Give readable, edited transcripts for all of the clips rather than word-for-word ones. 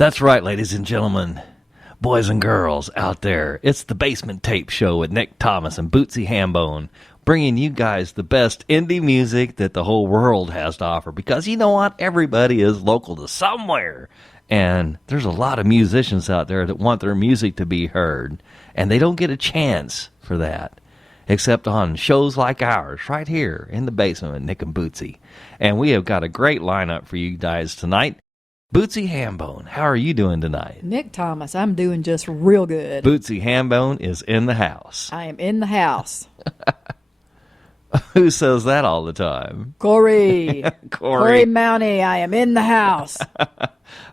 That's right, ladies and gentlemen, boys and girls out there. It's the Basement Tape Show with Nick Thomas and Bootsy Hambone, bringing you guys the best indie music that the whole world has to offer. Because you know what? Everybody is local to somewhere. And there's a lot of musicians out there that want their music to be heard. And they don't get a chance for that. Except on shows like ours, right here in the basement with Nick and Bootsy. And we have got a great lineup for you guys tonight. Bootsy Hambone, how are you doing tonight? Nick Thomas, I'm doing just real good. Bootsy Hambone is in the house. I am in the house. Who says that all the time? Corey. Corey Mounty, I am in the house.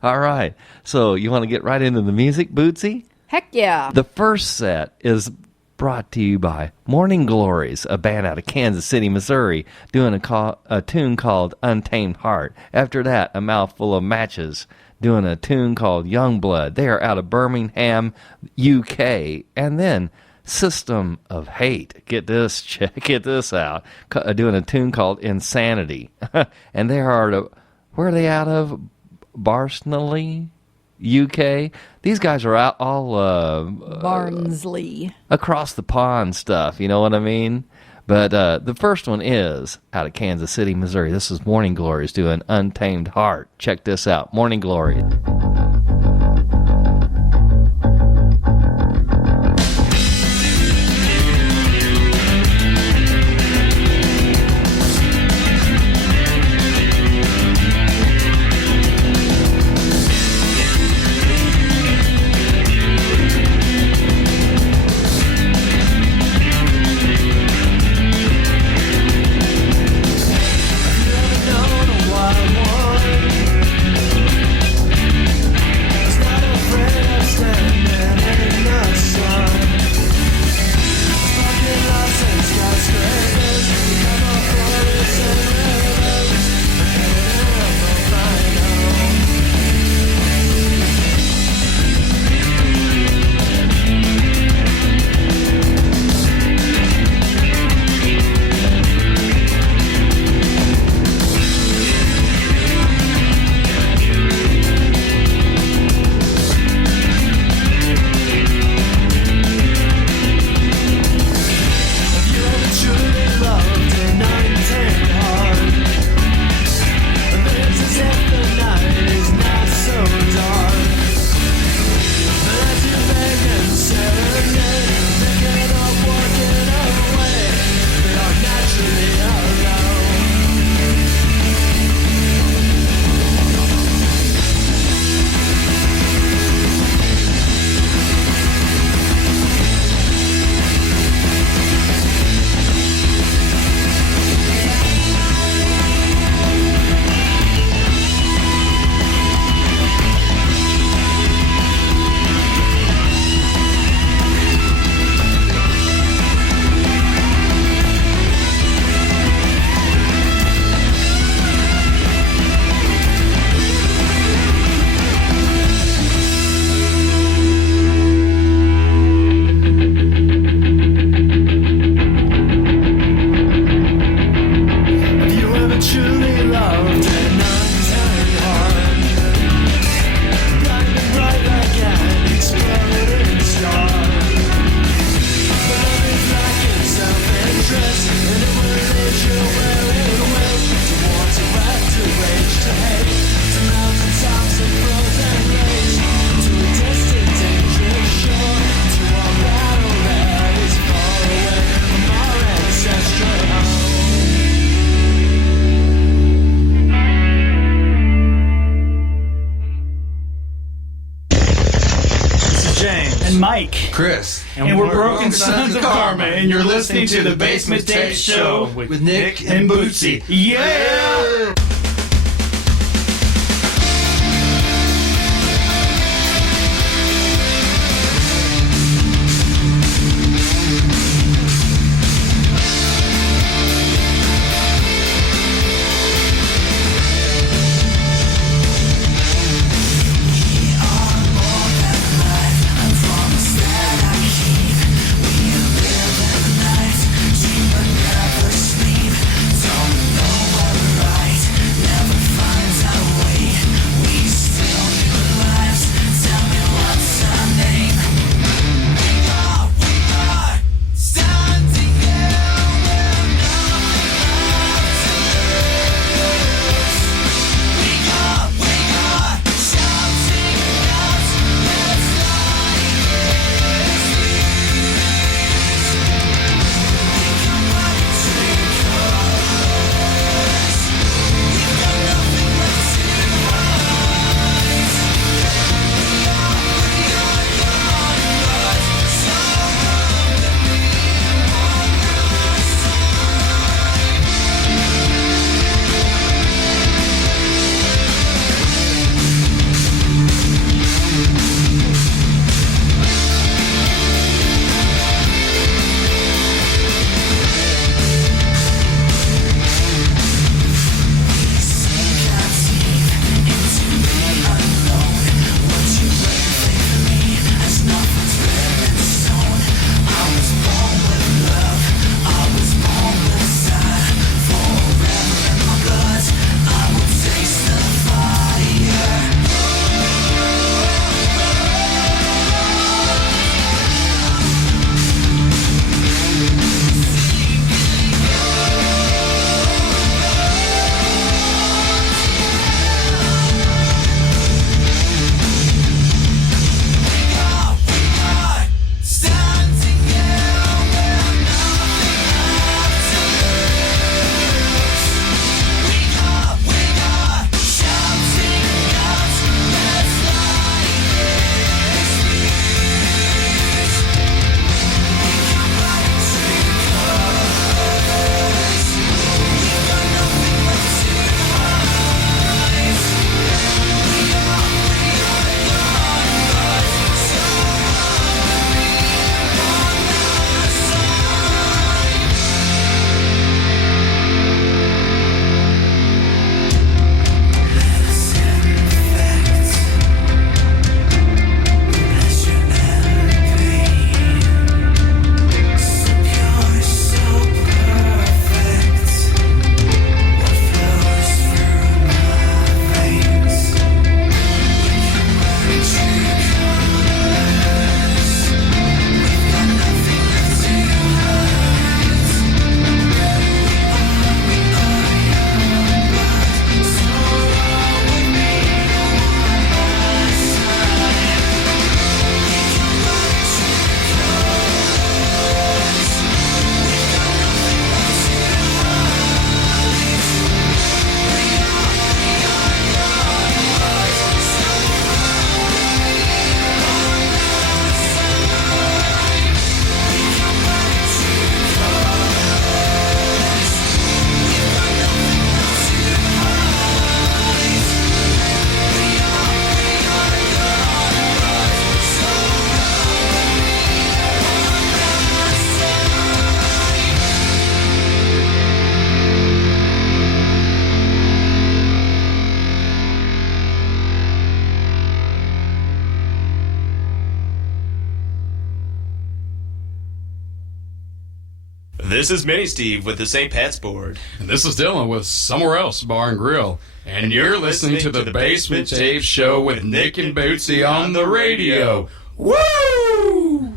All right. So you want to get right into the music, Bootsy? Heck yeah. The first set is brought to you by Morningglories, a band out of Kansas City, Missouri, doing a tune called Untamed Heart. After that, A Mouthful of Matches, doing a tune called Young Blood. They are out of Birmingham, UK. And then System of Hate. Get this out. Doing a tune called Insanity. And they are where are they out of? Barnsley, UK. These guys are out all Barnsley, across the pond stuff. You know what I mean? But the first one is out of Kansas City, Missouri. This is Morningglories doing Untamed Heart. Check this out, Morningglories. Chris. And we're Broken Sons of Karma, and you're listening to the Basement Tape Show with Nick and Bootsy. Yeah! Don't know where to write. This is Mini Steve with the St. Pat's Board. And this is Dylan with Somewhere Else Bar and Grill. And you're listening to the Basement Tape Show with Nick and Bootsy on the radio. Woo!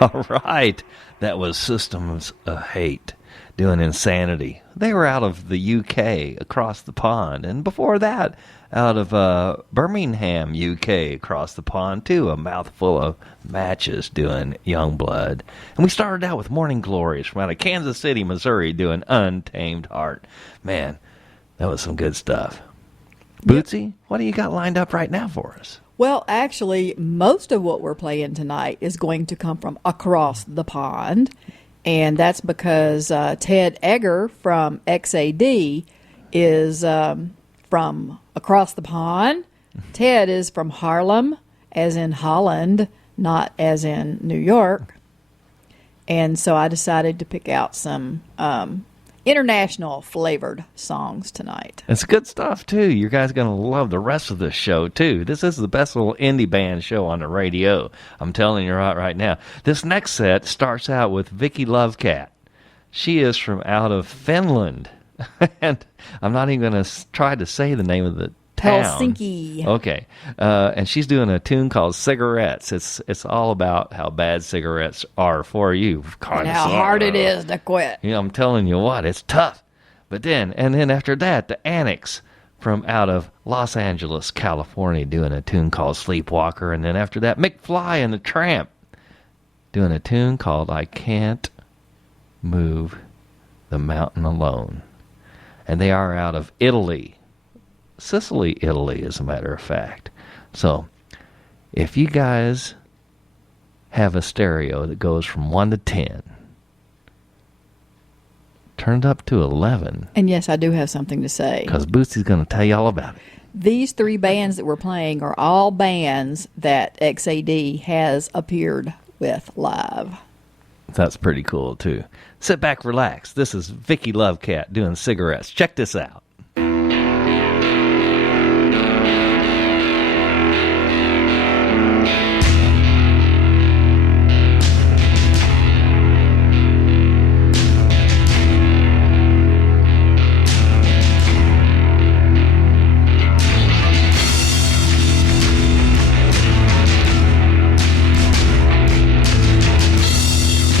All right. That was Systems of Hate doing Insanity. They were out of the UK, across the pond. And before that, out of Birmingham, UK, across the pond, too. A mouthful of matches doing Youngblood. And we started out with Morningglories from out of Kansas City, Missouri, doing Untamed Heart. Man, that was some good stuff. Bootsy, what do you got lined up right now for us? Well, actually, most of what we're playing tonight is going to come from across the pond, and that's because Ted Egger from XAD is from across the pond. Ted is from Harlem, as in Holland, not as in New York. And so I decided to pick out some international flavored songs tonight. It's good stuff, too. You guys are going to love the rest of this show, too. This is the best little indie band show on the radio. I'm telling you right now. This next set starts out with Vicky Lovecat. She is from out of Finland. And I'm not even going to try to say the name of the town. Helsinki. Okay. And she's doing a tune called Cigarettes. It's all about how bad cigarettes are for you. And how hard it is to quit. Yeah, I'm telling you what, it's tough. But then after that, the Anix from out of Los Angeles, California, doing a tune called Sleepwalker. And then after that, McFly and the Tramp doing a tune called I Can't Move the Mountain Alone. And they are out of Italy. Sicily, Italy, as a matter of fact. So, if you guys have a stereo that goes from 1 to 10, turn it up to 11. And yes, I do have something to say. Because Bootsy's going to tell you all about it. These three bands that we're playing are all bands that XAD has appeared with live. That's pretty cool, too. Sit back, relax. This is Vicky Lovecat doing Cigarettes. Check this out.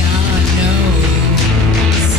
God knows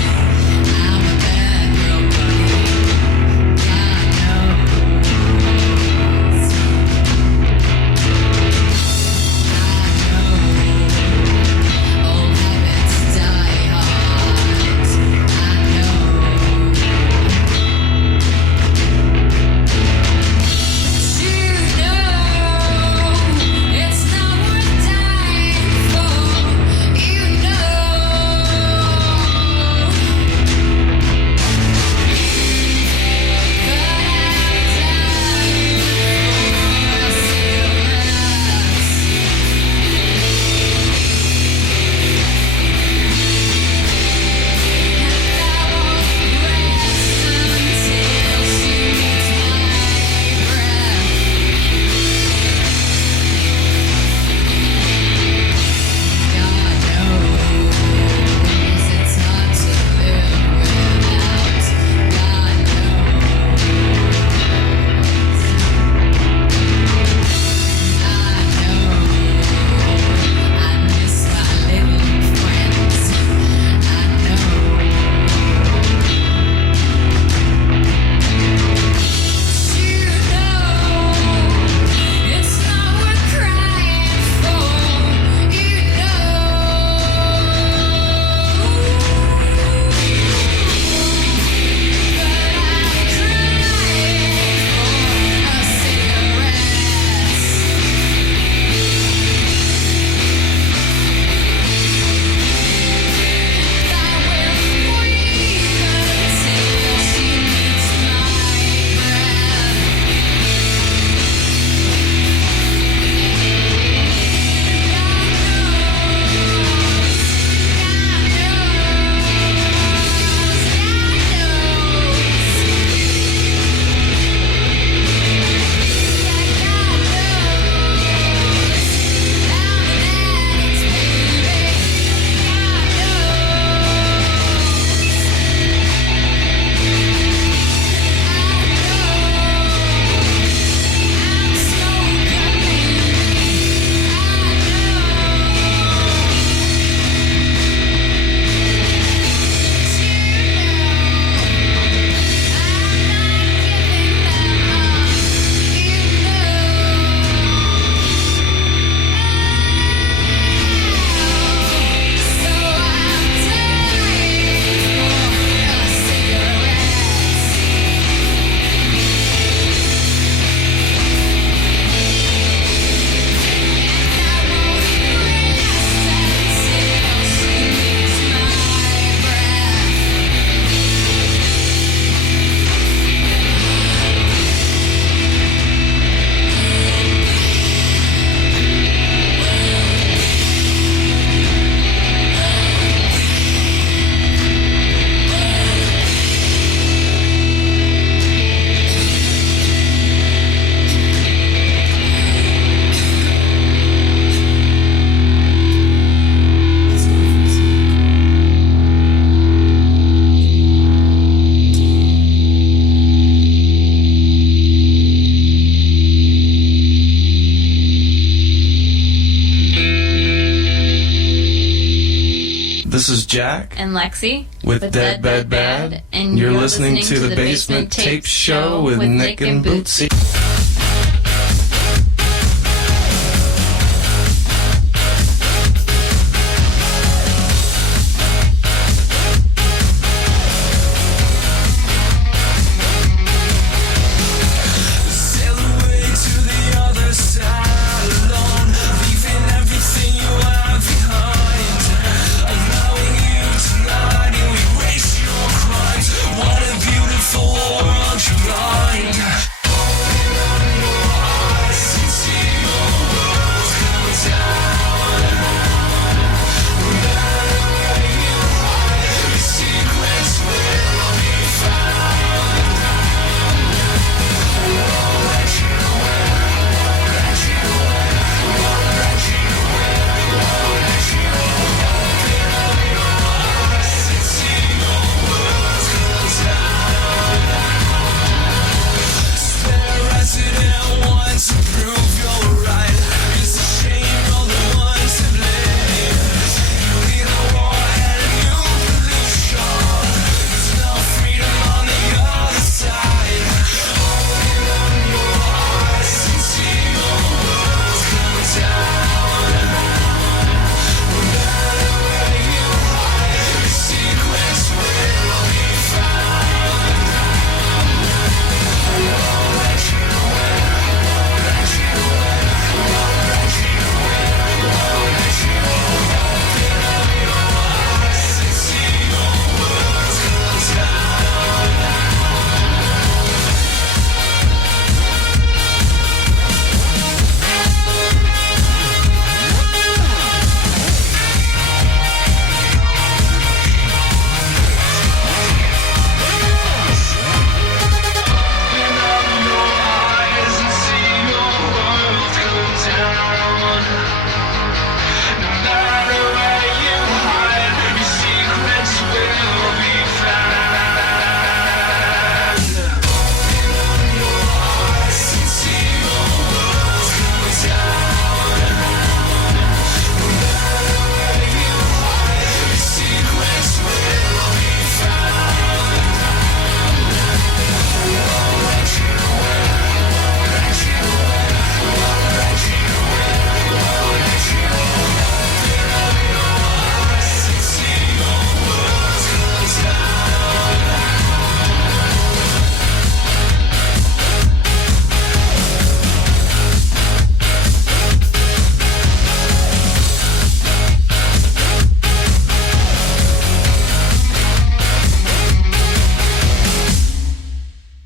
This is Jack and Lexi with Dead Bad Bad, and you're listening to the Basement Tape Show with Nick and Bootsy.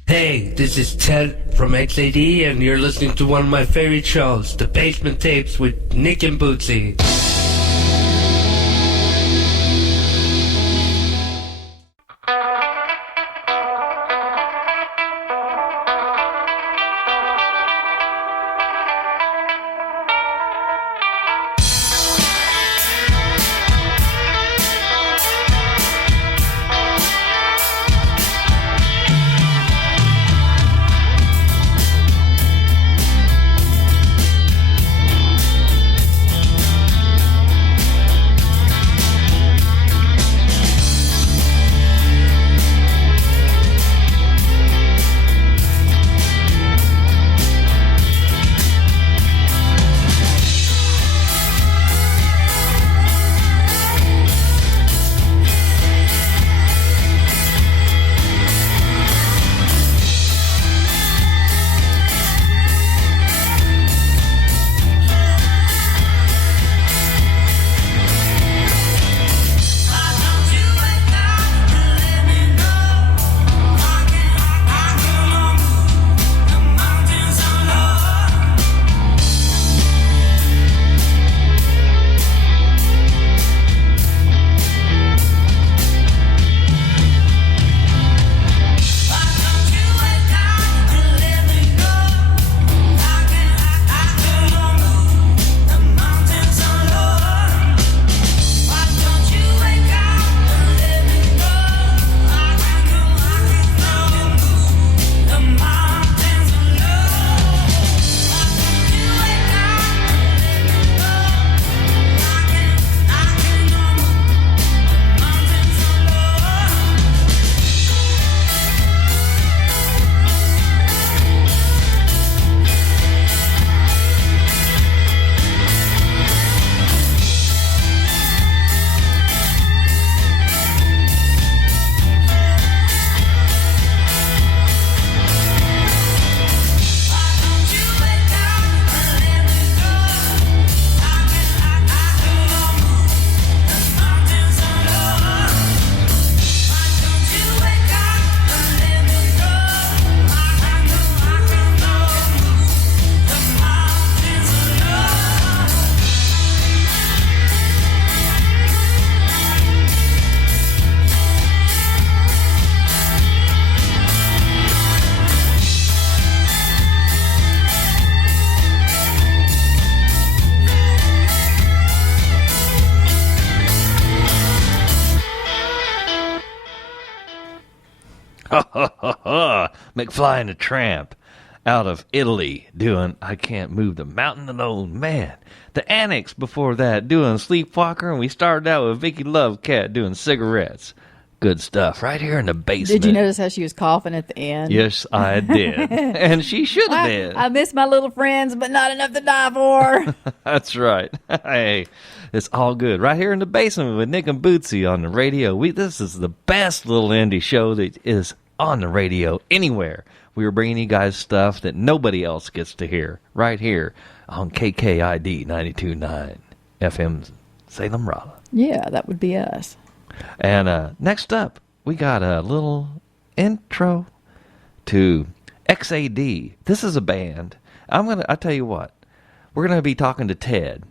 Hey, this is Ted from XAD, and you're listening to one of my favorite shows, The Basement Tapes with Nick and Bootsy. McFly and the Tramp out of Italy doing I Can't Move the Mountain Alone. Man, the Anix before that doing Sleepwalker, and we started out with Vicky Lovecat doing Cigarettes. Good stuff right here in the basement. Did you notice how she was coughing at the end? Yes, I did. And she should have been. I miss my little friends, but not enough to die for. That's right. Hey, it's all good. Right here in the basement with Nick and Bootsy on the radio. This is the best little indie show that is on the radio anywhere. We were bringing you guys stuff that nobody else gets to hear right here on KKID 92.9 FM Salem Rolla. Yeah, that would be us. And next up, we got a little intro to XAD. This is a band. I'll tell you what, we're gonna be talking to Ted,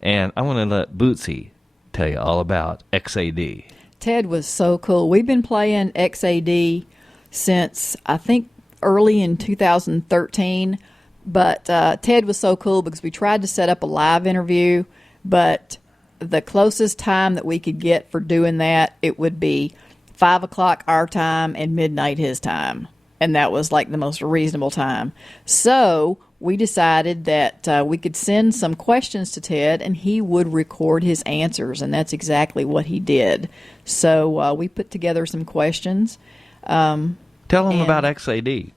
and I'm gonna let Bootsy tell you all about XAD. Ted was so cool. We've been playing XAD since I think early in 2013, but Ted was so cool because we tried to set up a live interview, but the closest time that we could get for doing that, it would be 5 o'clock our time and midnight his time. And that was like the most reasonable time. So we decided that we could send some questions to Ted and he would record his answers. And that's exactly what he did. So we put together some questions. Tell him about XAD.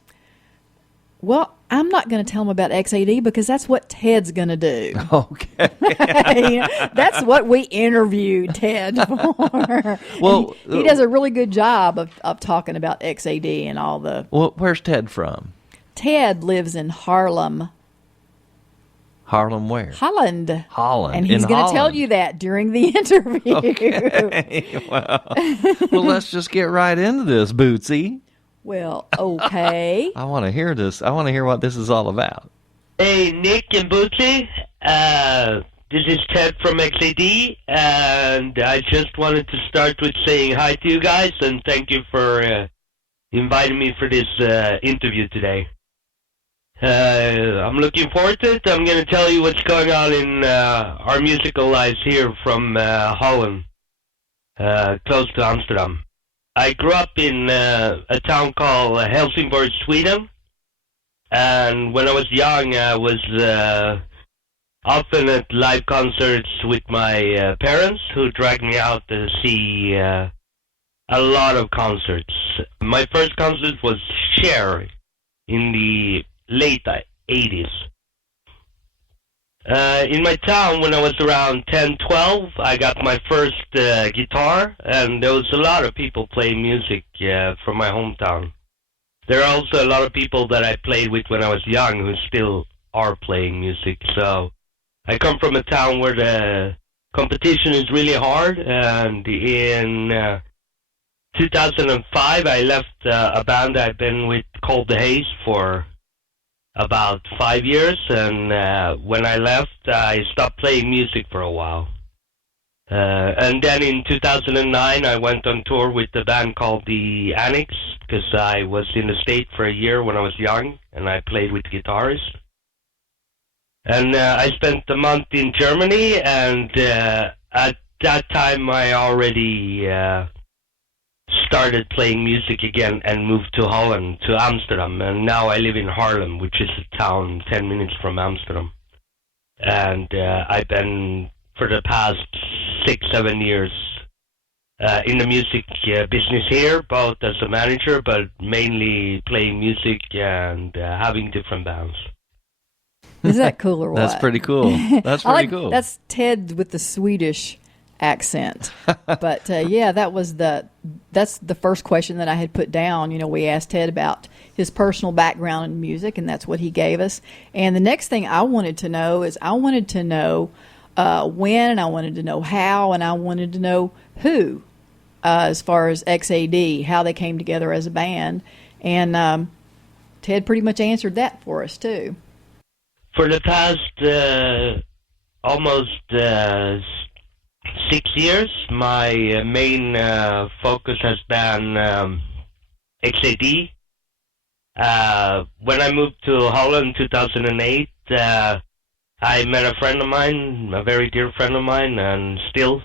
Well, I'm not going to tell him about XAD because that's what Ted's going to do. Okay. That's what we interviewed Ted for. Well, he does a really good job of talking about XAD and all the... Well, where's Ted from? Ted lives in Haarlem. Harlem where? Holland. Holland. And he's going to tell you that during the interview. Okay. Well, let's just get right into this, Bootsy. Well, okay. I want to hear this. I want to hear what this is all about. Hey, Nick and Bootsy. This is Ted from XAD, and I just wanted to start with saying hi to you guys, and thank you for inviting me for this interview today. I'm looking forward to it. I'm going to tell you what's going on in our musical lives here from Holland, close to Amsterdam. I grew up in a town called Helsingborg, Sweden, and when I was young, I was often at live concerts with my parents, who dragged me out to see a lot of concerts. My first concert was Cher in the late 80s. In my town, when I was around 10, 12, I got my first guitar, and there was a lot of people playing music from my hometown. There are also a lot of people that I played with when I was young who still are playing music. So I come from a town where the competition is really hard, and in 2005, I left a band I've been with called The Haze for about 5 years, and when I left, I stopped playing music for a while. And then in 2009, I went on tour with a band called the Anix, because I was in the States for a year when I was young, and I played with guitarists. And I spent a month in Germany, and at that time, I already started playing music again and moved to Holland, to Amsterdam, and now I live in Haarlem, which is a town 10 minutes from Amsterdam. And I've been, for the past 6-7 years, in the music business here, both as a manager, but mainly playing music and having different bands. Is that cool or what? That's pretty cool. That's pretty cool. That's Ted with the Swedish accent. But yeah, that's the first question that I had put down. You know, we asked Ted about his personal background in music, and that's what he gave us. And the next thing I wanted to know is I wanted to know when, and I wanted to know how, and I wanted to know who, as far as XAD, how they came together as a band. And Ted pretty much answered that for us too. For the past almost 6 years, my main focus has been XAD. When I moved to Holland in 2008, I met a friend of mine, a very dear friend of mine, and still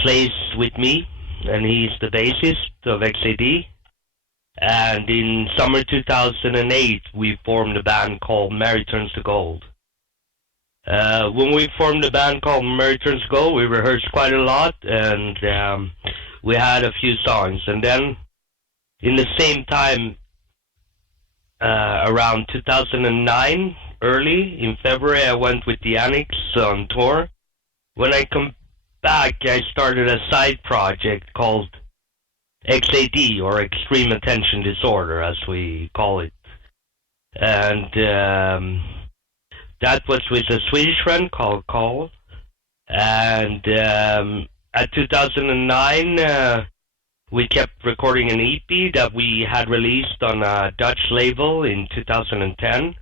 plays with me, and he's the bassist of XAD. And in summer 2008, we formed a band called Mary Turns to Gold. When we formed a band called Mary Turns to Gold, we rehearsed quite a lot, and we had a few songs. And then, in the same time, around 2009, early in February, I went with the Anix on tour. When I come back, I started a side project called XAD, or Extreme Attention Disorder, as we call it. And that was with a Swedish friend called Carl. And at 2009, we kept recording an EP that we had released on a Dutch label in 2010.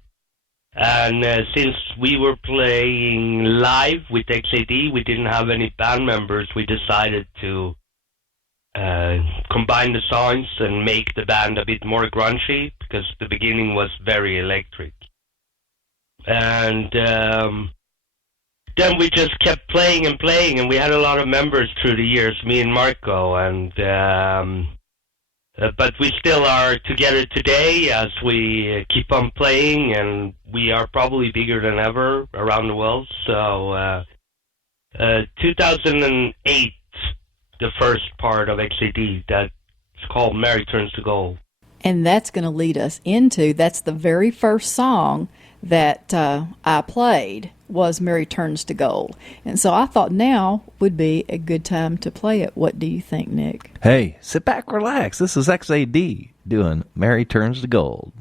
And since we were playing live with XAD, we didn't have any band members. We decided to combine the songs and make the band a bit more grungy, because the beginning was very electric. And then we just kept playing, and we had a lot of members through the years, me and Marco, and but we still are together today as we keep on playing, and we are probably bigger than ever around the world. So 2008, the first part of XAD, that's called Mary Turns to Gold. And that's going to lead us into, that's the very first song that I played, was Mary Turns to Gold. And so I thought now would be a good time to play it. What do you think, Nick? Hey, sit back, relax. This is XAD doing Mary Turns to Gold.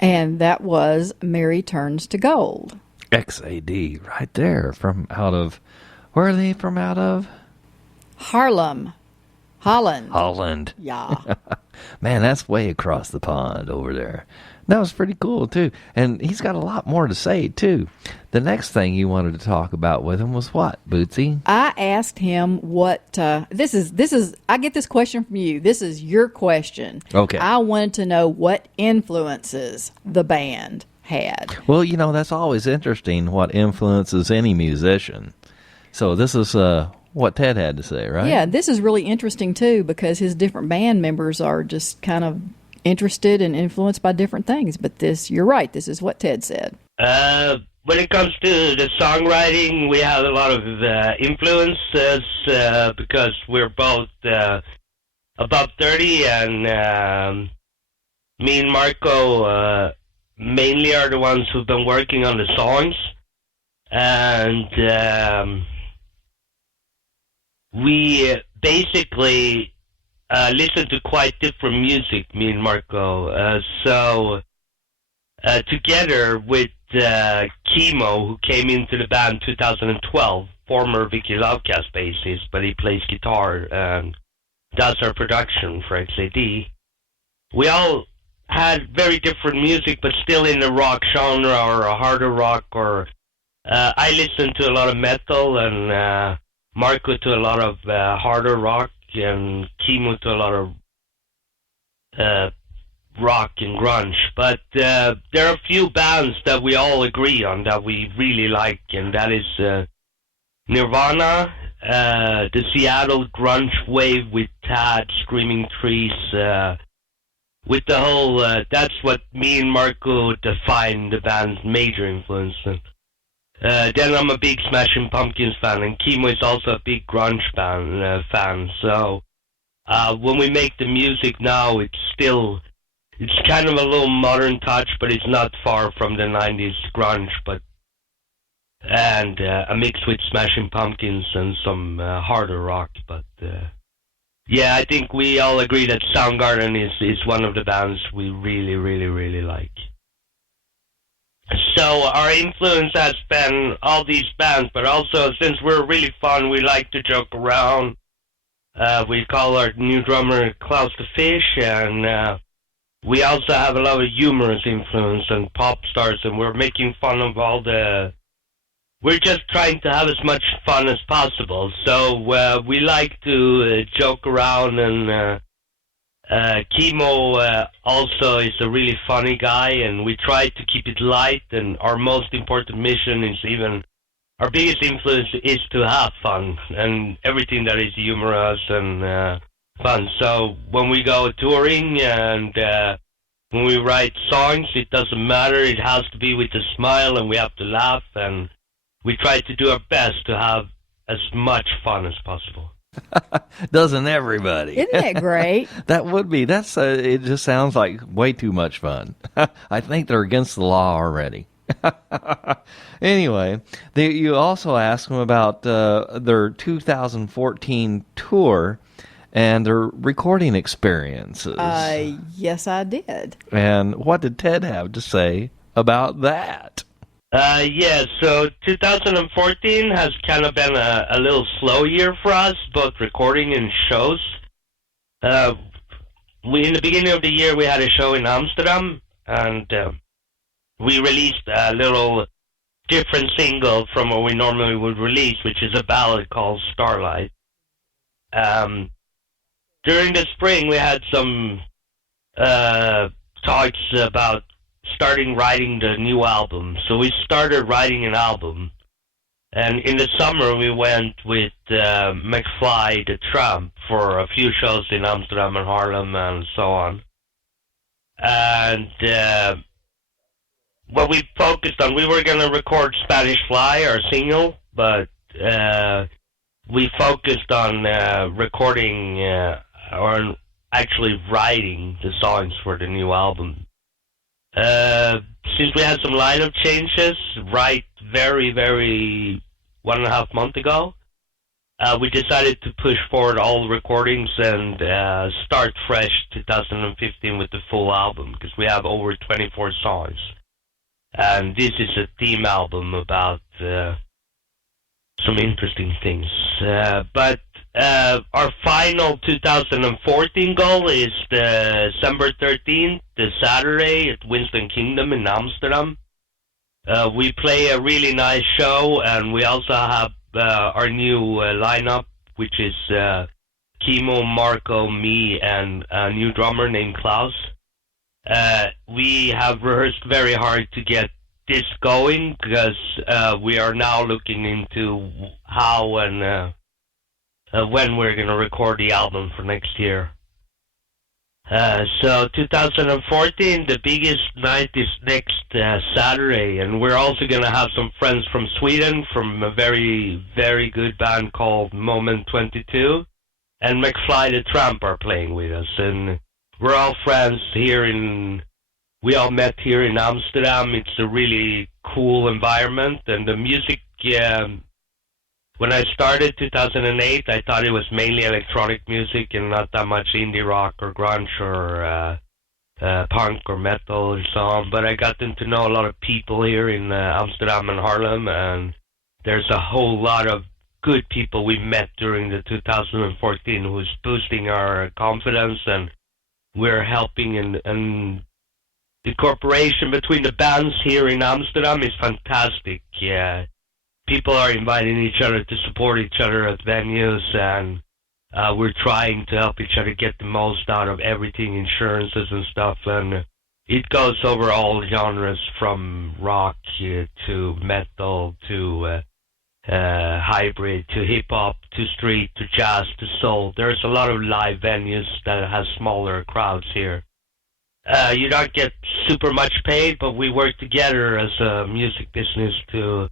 And that was Mary Turns to Gold. XAD, right there, from out of, where are they from out of? Harlem. Holland. Holland. Yeah. Man, that's way across the pond over there. That was pretty cool, too. And he's got a lot more to say, too. The next thing you wanted to talk about with him was what, Bootsy? I asked him what, this is, I get this question from you. This is your question. Okay. I wanted to know what influences the band had. Well, that's always interesting, what influences any musician. So this is what Ted had to say, right? Yeah, this is really interesting, too, because his different band members are just kind of interested and influenced by different things. But you're right, this is what Ted said. When it comes to the songwriting, we have a lot of influences because we're both about 30, and me and Marco mainly are the ones who've been working on the songs. And we basically listen to quite different music, me and Marco. So together with Chemo, who came into the band 2012, former Vicky Lovecat bassist, but he plays guitar and does our production for XAD. We all had very different music, but still in the rock genre or a harder rock. Or I listen to a lot of metal, and Marco to a lot of harder rock, and Chemo to a lot of rock and grunge. But there are a few bands that we all agree on that we really like, and that is Nirvana, the Seattle grunge wave with Tad, Screaming Trees, with the whole, that's what me and Marco define the band's major influence. Then I'm a big Smashing Pumpkins fan, and Chemo is also a big grunge band fan. So when we make the music now, it's kind of a little modern touch, but it's not far from the 90s grunge, and a mix with Smashing Pumpkins and some harder rock. But yeah, I think we all agree that Soundgarden is one of the bands we really, really, really like. So our influence has been all these bands, but also since we're really fun, we like to joke around. We call our new drummer Klaus the Fish, and we also have a lot of humorous influence and pop stars, and we're making fun of we're just trying to have as much fun as possible. So we like to joke around, and Chemo also is a really funny guy, and we try to keep it light, and our most important mission is our biggest influence is to have fun, and everything that is humorous and fun. So when we go touring and when we write songs, it doesn't matter. It has to be with a smile, and we have to laugh, and we try to do our best to have as much fun as possible. Doesn't everybody? Isn't that great? That would be. It just sounds like way too much fun. I think they're against the law already. Anyway, you also asked them about their 2014 tour and their recording experiences. Yes, I did. And what did Ted have to say about that? Yeah, so 2014 has kind of been a little slow year for us, both recording and shows. In the beginning of the year, we had a show in Amsterdam, and we released a little different single from what we normally would release, which is a ballad called Starlight. During the spring, we had some talks about starting writing the new album. So we started writing an album. And in the summer, we went with McFly, the Tramp, for a few shows in Amsterdam and Harlem and so on. And what we focused on, we were going to record Spanish Fly, our single, but we focused on recording or actually writing the songs for the new album. Since we had some lineup changes right very, very 1.5 months ago, we decided to push forward all the recordings and start fresh 2015 with the full album, because we have over 24 songs. And this is a theme album about some interesting things. But Our final 2014 goal is December 13th, the Saturday at Winston Kingdom in Amsterdam. We play a really nice show, and we also have our new lineup, which is Kimo, Marco, me, and a new drummer named Klaus. We have rehearsed very hard to get this going because we are now looking into how and when we're going to record the album for next year. So 2014, the biggest night is next Saturday, and we're also going to have some friends from Sweden from a very, very good band called Moment 22, and McFly the Tramp are playing with us, and we're all friends we all met here in Amsterdam. It's a really cool environment, and the music, when I started 2008, I thought it was mainly electronic music and not that much indie rock or grunge or punk or metal or so on. But I got to know a lot of people here in Amsterdam and Harlem, and there's a whole lot of good people we met during the 2014 who's boosting our confidence, and we're helping, and the cooperation between the bands here in Amsterdam is fantastic. Yeah. People are inviting each other to support each other at venues, and we're trying to help each other get the most out of everything, insurances and stuff, and it goes over all genres from rock to metal to hybrid to hip-hop to street to jazz to soul. There's a lot of live venues that have smaller crowds here. You don't get super much paid, but we work together as a music business to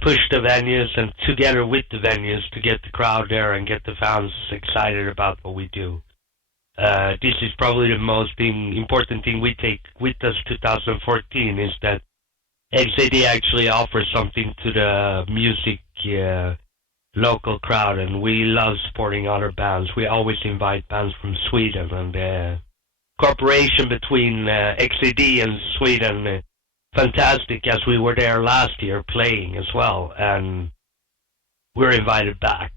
push the venues and together with the venues to get the crowd there and get the fans excited about what we do. This is probably the most important thing we take with us 2014 is that XAD actually offers something to the music local crowd, and we love supporting other bands. We always invite bands from Sweden, and cooperation between XAD and Sweden fantastic, as we were there last year playing as well, and we're invited back.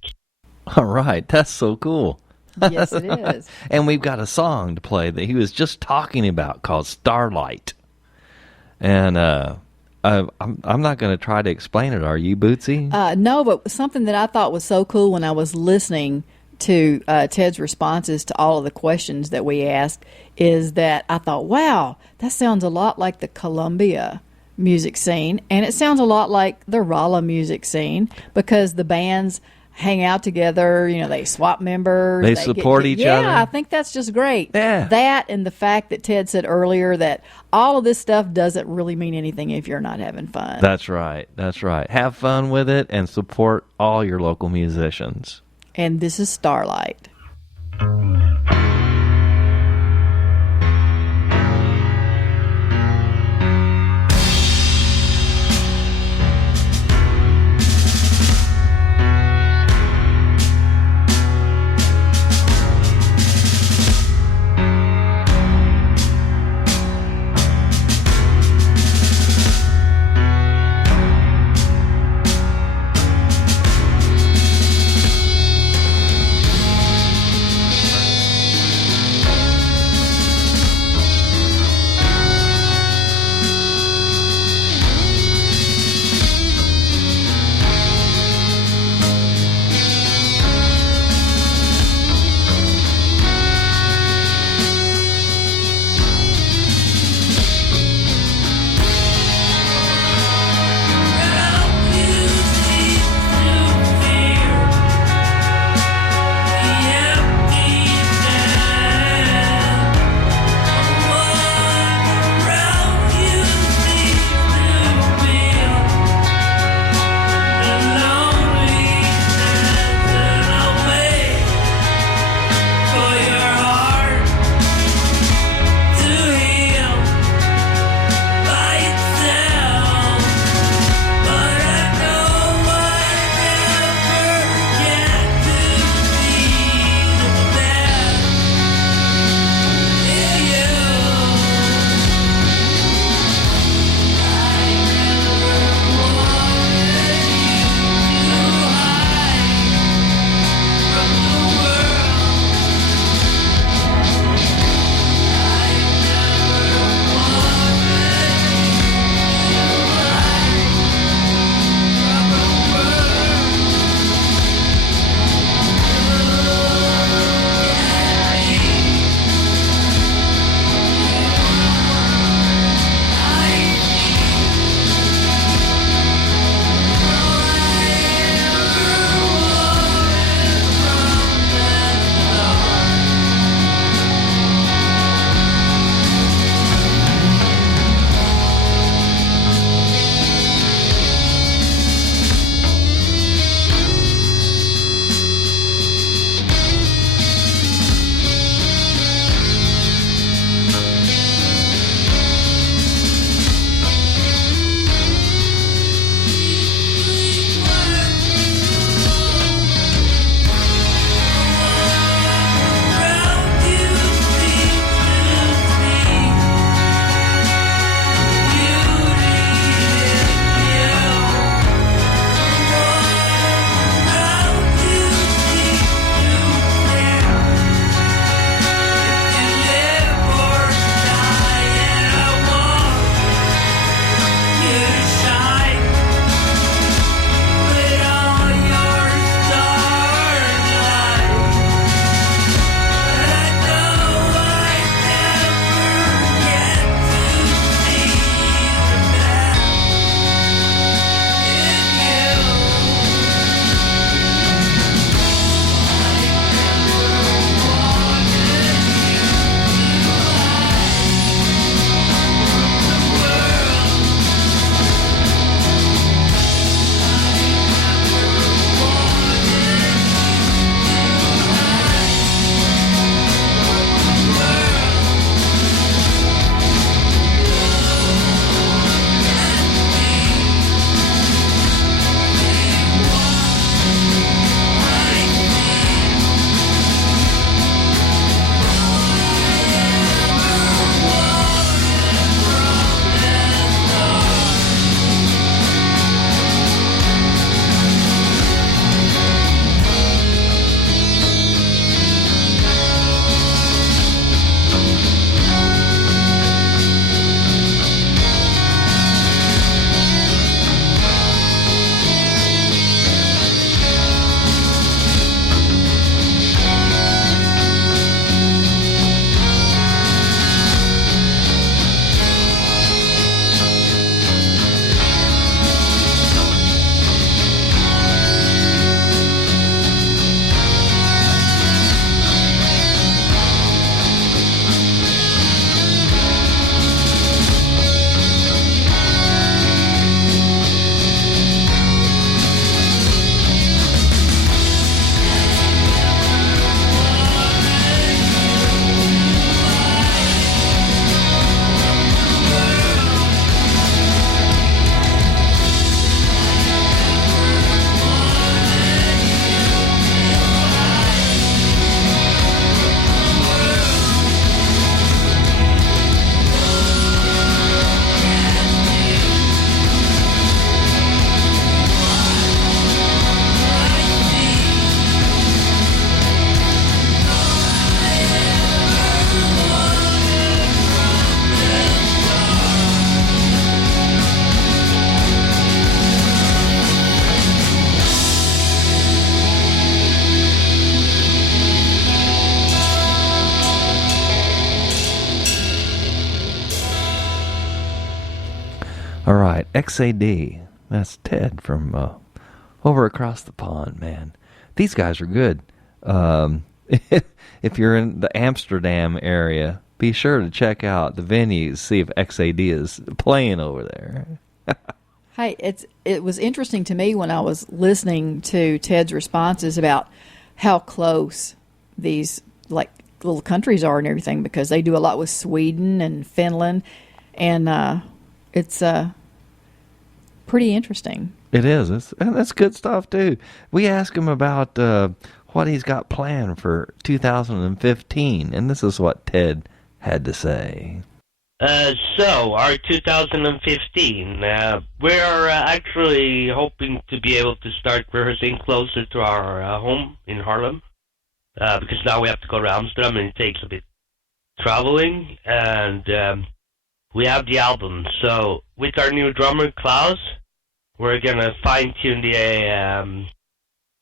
All right, that's so cool. Yes, it is. And we've got a song to play that he was just talking about called Starlight. And I'm not going to try to explain it, are you, Bootsy? No, but something that I thought was so cool when I was listening to Ted's responses to all of the questions that we asked is that I thought, wow, that sounds a lot like the Columbia music scene, and it sounds a lot like the Rolla music scene, because the bands hang out together, you know, they swap members. They support each other. Yeah, I think that's just great. Yeah. That and the fact that Ted said earlier that all of this stuff doesn't really mean anything if you're not having fun. That's right. That's right. Have fun with it and support all your local musicians. And this is Starlight. XAD. That's Ted from over across the pond, man. These guys are good. If you're in the Amsterdam area, be sure to check out the venues, see if XAD is playing over there. Hey, it was interesting to me when I was listening to Ted's responses about how close these like little countries are and everything, because they do a lot with Sweden and Finland, and it's pretty interesting. It is. That's good stuff too. We asked him about what he's got planned for 2015, and this is what Ted had to say. So, our 2015, we're actually hoping to be able to start rehearsing closer to our home in Harlem, because now we have to go to Amsterdam and it takes a bit traveling, and we have the album. So, with our new drummer, Klaus, we're going to fine-tune the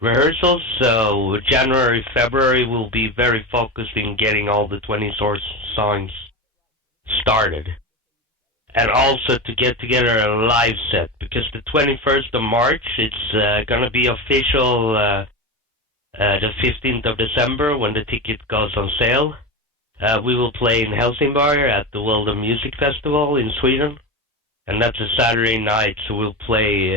rehearsals. So, January, February, we'll be very focused in getting all the 20 source songs started, and also to get together a live set, because the 21st of March it's going to be official the 15th of December when the ticket goes on sale. We will play in Helsingborg at the World of Music Festival in Sweden, and that's a Saturday night, so we'll play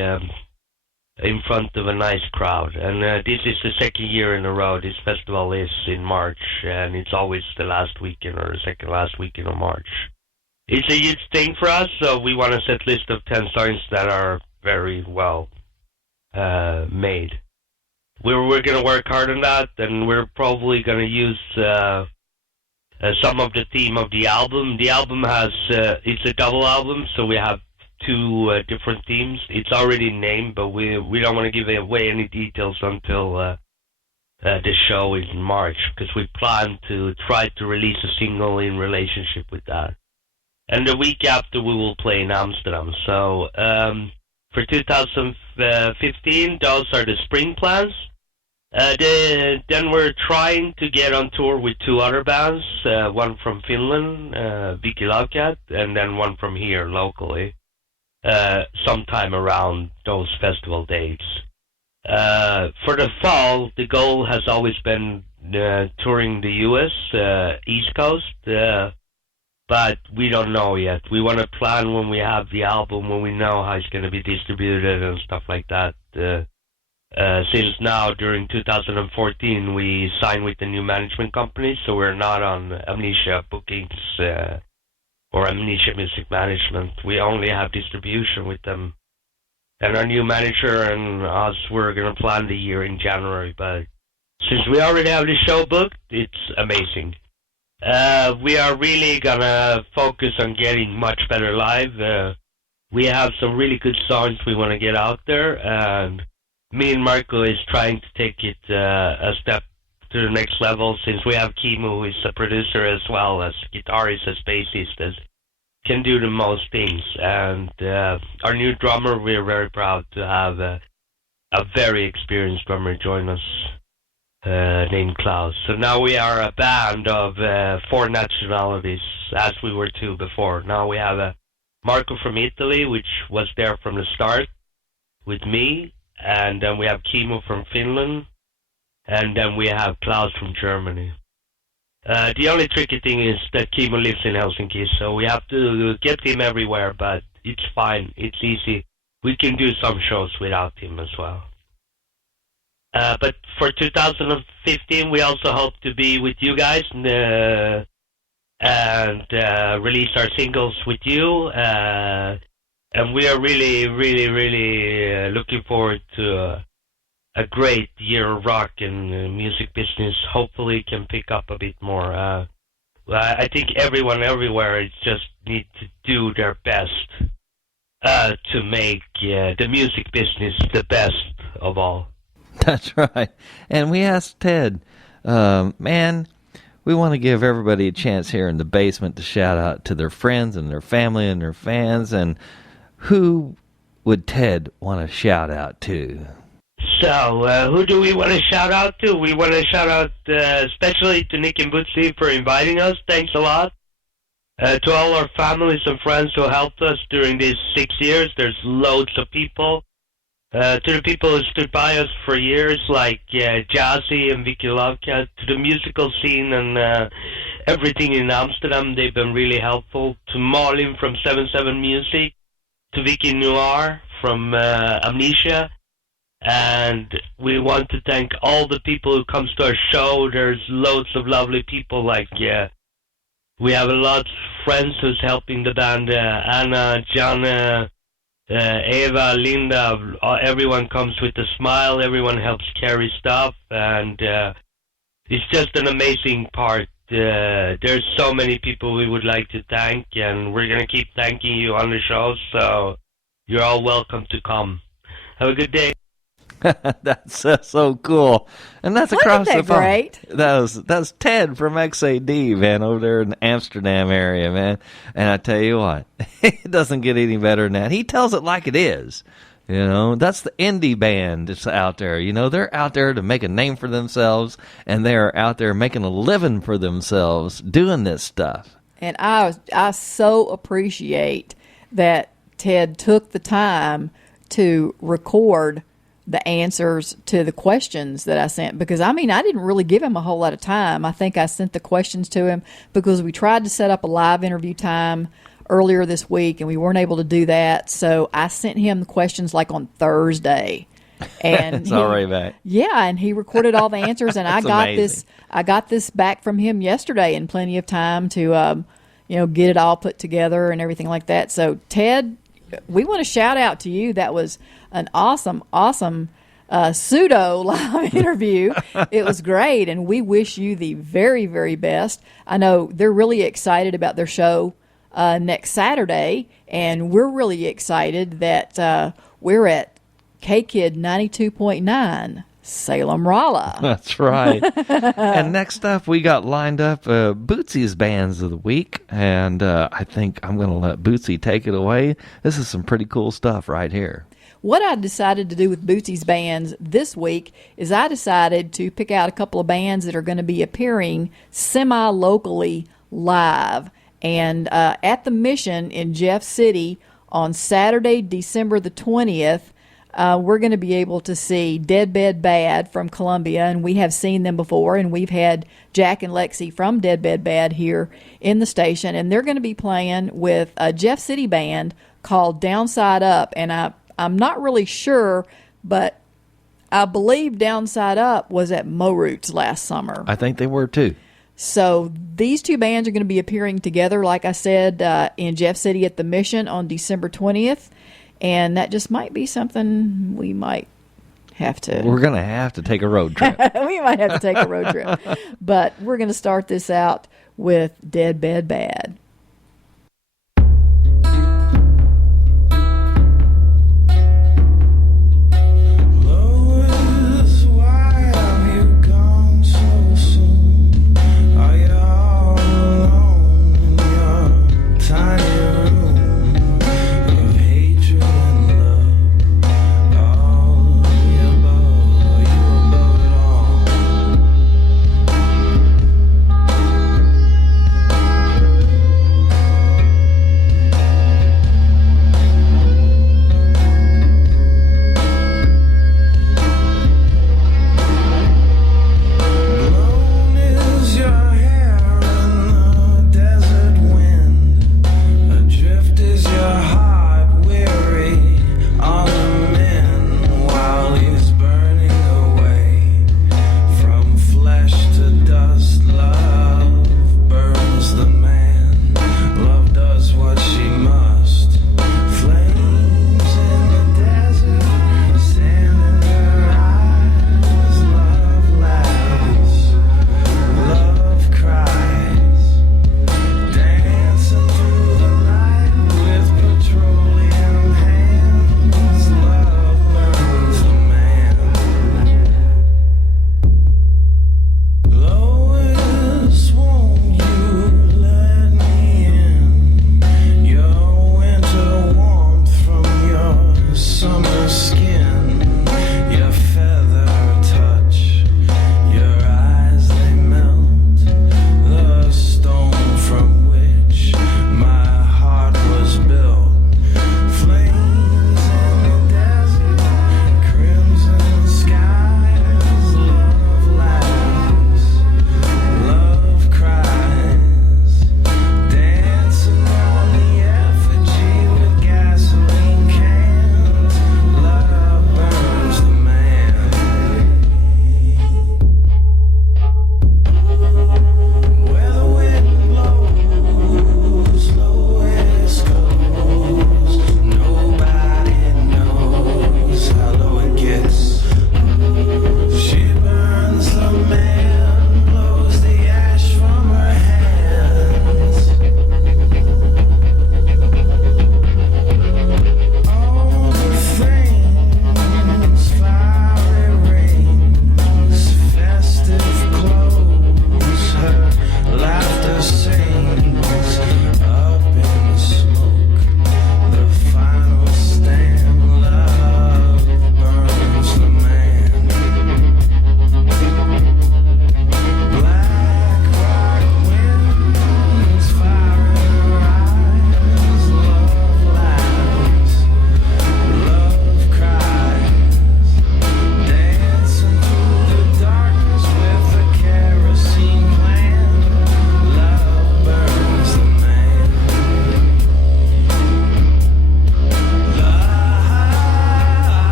in front of a nice crowd. And this is the second year in a row this festival is in March, and it's always the last weekend or the second last weekend of March. It's a huge thing for us, so we want a set list of 10 songs that are very well made. We're going to work hard on that, and we're probably going to use some of the theme of the album. The album has, it's a double album, so we have two different themes. It's already named, but we don't want to give away any details until the show is in March, because we plan to try to release a single in relationship with that. And the week after we will play in Amsterdam. So for 2015, those are the spring plans. Then we're trying to get on tour with two other bands, one from Finland, Vicky Lovecat, and then one from here locally. Sometime around those festival dates. For the fall, the goal has always been touring the U.S., East Coast, but we don't know yet. We want to plan when we have the album, when we know how it's going to be distributed and stuff like that. Since now, during 2014, we signed with the new management company, so we're not on Amnesia Bookings or Amnesia Music Management. We only have distribution with them. And our new manager and us, we're going to plan the year in January. But since we already have the show booked, it's amazing. We are really going to focus on getting much better live. We have some really good songs we want to get out there. And me and Marco is trying to take it a step to the next level, since we have Kimmo, who is a producer as well as guitarist, as bassist, as can do the most things. And our new drummer, we're very proud to have a very experienced drummer join us, named Klaus. So now we are a band of 4 nationalities, as we were 2 before. Now we have Marco from Italy, which was there from the start with me, and then we have Kimmo from Finland, and then we have Klaus from Germany. The only tricky thing is that Kimmo lives in Helsinki, so we have to get him everywhere, but it's fine. It's easy. We can do some shows without him as well. But for 2015, we also hope to be with you guys and release our singles with you. And we are really, really, really looking forward to a great year of rock and music business. Hopefully can pick up a bit more. I think everyone everywhere just need to do their best to make the music business the best of all. That's right. And we asked Ted, man, we want to give everybody a chance here in the basement to shout out to their friends and their family and their fans. And who would Ted want to shout out to? So, who do we want to shout out to? We want to shout out especially to Nick and Bootsy for inviting us. Thanks a lot. To all our families and friends who helped us during these 6 years, there's loads of people. To the people who stood by us for years, like Jazzy and Vicky Lovecat, to the musical scene and everything in Amsterdam, they've been really helpful. To Marlin from 77 Music, to Vicky Noir from Amnesia, and we want to thank all the people who comes to our show. There's loads of lovely people, like we have a lot of friends who's helping the band, Anna, Jana, Eva, Linda, everyone comes with a smile, everyone helps carry stuff, and it's just an amazing part. There's so many people we would like to thank, and we're going to keep thanking you on the show, so you're all welcome to come. Have a good day. That's so cool. And that's Look across at the that phone. great. That's Ted from XAD, man, over there in the Amsterdam area, man. And I tell you what, it doesn't get any better than that. He tells it like it is. You know, that's the indie band that's out there. You know, they're out there to make a name for themselves, and they're out there making a living for themselves doing this stuff. And I so appreciate that Ted took the time to record the answers to the questions that I sent, because I didn't really give him a whole lot of time. I think I sent the questions to him because we tried to set up a live interview time earlier this week and we weren't able to do that. So I sent him the questions like on Thursday. And it's already back. Yeah, and he recorded all the answers, and I got amazing. I got this back from him yesterday in plenty of time to get it all put together and everything like that. So Ted, we want to shout out to you. That was an awesome pseudo live interview. It was great, and we wish you the very, very best. I know they're really excited about their show next Saturday, and we're really excited that we're at K-Kid 92.9 Salem Rolla. That's right. And next up, we got lined up Bootsy's bands of the week, and I think I'm going to let Bootsy take it away. This is some pretty cool stuff right here. What I decided to do with Bootsy's bands this week is I decided to pick out a couple of bands that are going to be appearing semi-locally live. And at the Mission in Jeff City on Saturday, December the 20th, we're going to be able to see Dead Bed Bad from Columbia, and we have seen them before, and we've had Jack and Lexi from Dead Bed Bad here in the station, and they're going to be playing with a Jeff City band called Downside Up, and I'm not really sure, but I believe Downside Up was at Mo Roots last summer. I think they were too. So these two bands are going to be appearing together, like I said, in Jeff City at the Mission on December 20th. And that just might be something we might have to... We're going to have to take a road trip. We might have to take a road trip. But we're going to start this out with Dead Bed Bad.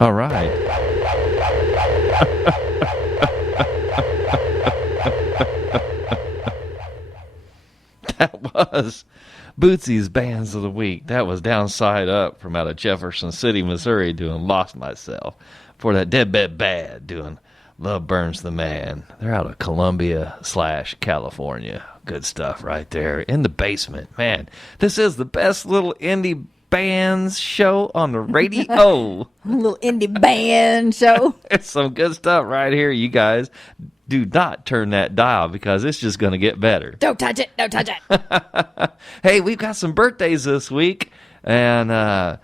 All right. That was Bootsy's Bands of the Week. That was Downside Up from out of Jefferson City, Missouri, doing Lost Myself. For that Deadbed Bad doing Love Burns the Man. They're out of Columbia/California. Good stuff right there in the basement. Man, this is the best little indie bands show on the radio. Little indie band show. It's some good stuff right here, you guys. Do not turn that dial because it's just going to get better. Don't touch it. Don't touch it. Hey, we've got some birthdays this week, and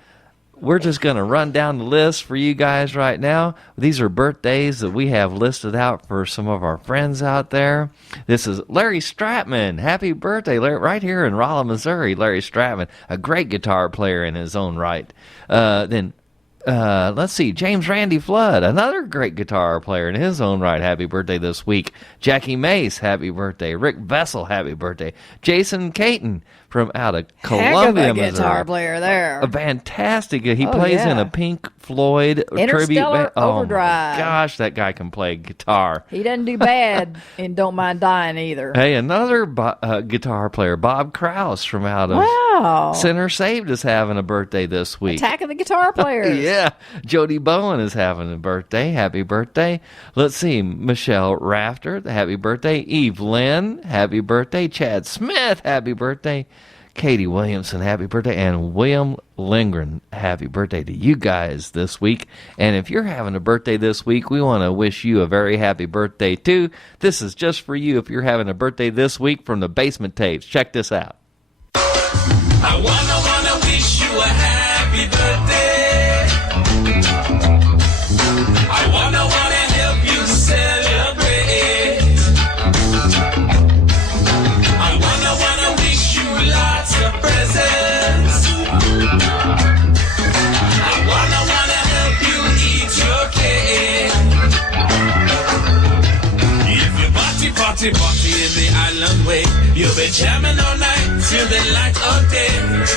we're just going to run down the list for you guys right now. These are birthdays that we have listed out for some of our friends out there. This is Larry Stratman. Happy birthday, Larry, right here in Rolla, Missouri. Larry Stratman, a great guitar player in his own right. Then let's see, James Randy Flood, another great guitar player in his own right. Happy birthday this week. Jackie Mace, happy birthday. Rick Vessel, happy birthday. Jason Caton from out of Columbia, Heck of a Missouri. guitar player there. A fantastic. He plays in a Pink Floyd tribute Interstellar band. Oh Overdrive. my gosh, that guy can play guitar. He doesn't do bad and don't mind dying either. Hey, another guitar player, Bob Krause from out of Wow. Center Saved is having a birthday this week. Attack of the Guitar Players. Yeah, Jody Bowen is having a birthday. Happy birthday. Let's see, Michelle Rafter, happy birthday. Eve Lynn, happy birthday. Chad Smith, happy birthday. Katie Williamson, happy birthday. And William Lindgren, happy birthday to you guys this week. And if you're having a birthday this week, we want to wish you a very happy birthday too. This is just for you if you're having a birthday this week from the Basement Tapes. Check this out. I wanna wish you a happy birthday. I wanna help you celebrate. I wanna wish you lots of presents. I wanna help you eat your cake. If you party in the island way, you'll be jamming all night till the light of day.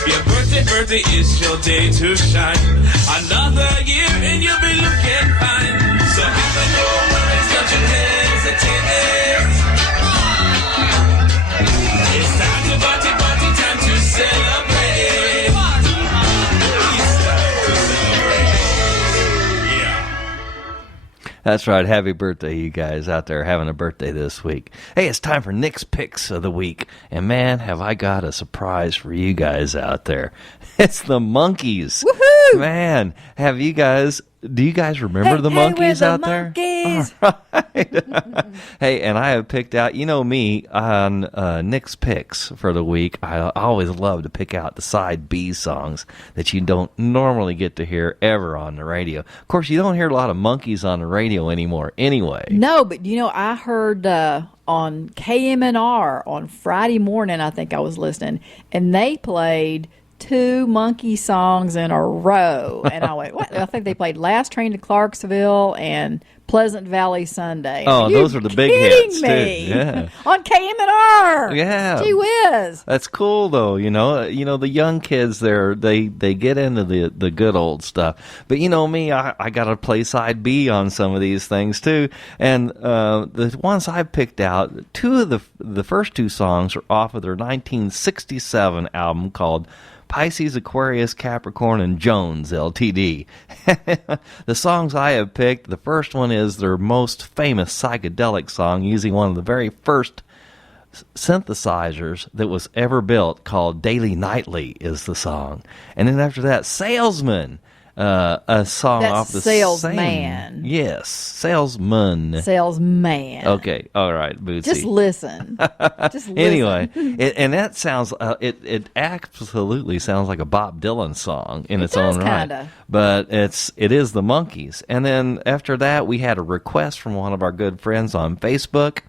Your birthday is your day to shine. Another year and you'll be looking fine. So have no worries, don't you hesitate. It's time to party, time to celebrate. It's time to celebrate. Yeah. That's right. Happy birthday, you guys out there having a birthday this week. Hey, it's time for Nick's Picks of the Week. And man, have I got a surprise for you guys out there. It's the Monkees. Woohoo! Man, do you guys remember the Monkees out there? Monkees. All right. Hey, and I have picked out, you know me, on Nick's Picks for the week, I always love to pick out the side B songs that you don't normally get to hear ever on the radio. Of course, you don't hear a lot of Monkees on the radio anymore anyway. No, but I heard on KMNR on Friday morning, I think I was listening, and they played 2 Monkey songs in a row. And I went, what? I think they played Last Train to Clarksville and Pleasant Valley Sunday. Oh, those are the big hits, me? too. Yeah. On KMNR. Yeah. Gee whiz. That's cool, though. The young kids there, they get into the good old stuff. But me, I got to play side B on some of these things too. And the ones I picked out, the first 2 songs are off of their 1967 album called Pisces, Aquarius, Capricorn, and Jones, Ltd. The songs I have picked, the first one is their most famous psychedelic song, using one of the very first synthesizers that was ever built, called Daily Nightly is the song. And then after that, Salesman, a song That's off the Salesman. same. Yes, Salesman. Salesman. Okay, all right, Bootsy. Just listen. Just listen. Anyway, and that sounds, it absolutely sounds like a Bob Dylan song in its own right. Kinda. But it is the Monkees. And then after that, we had a request from one of our good friends on Facebook,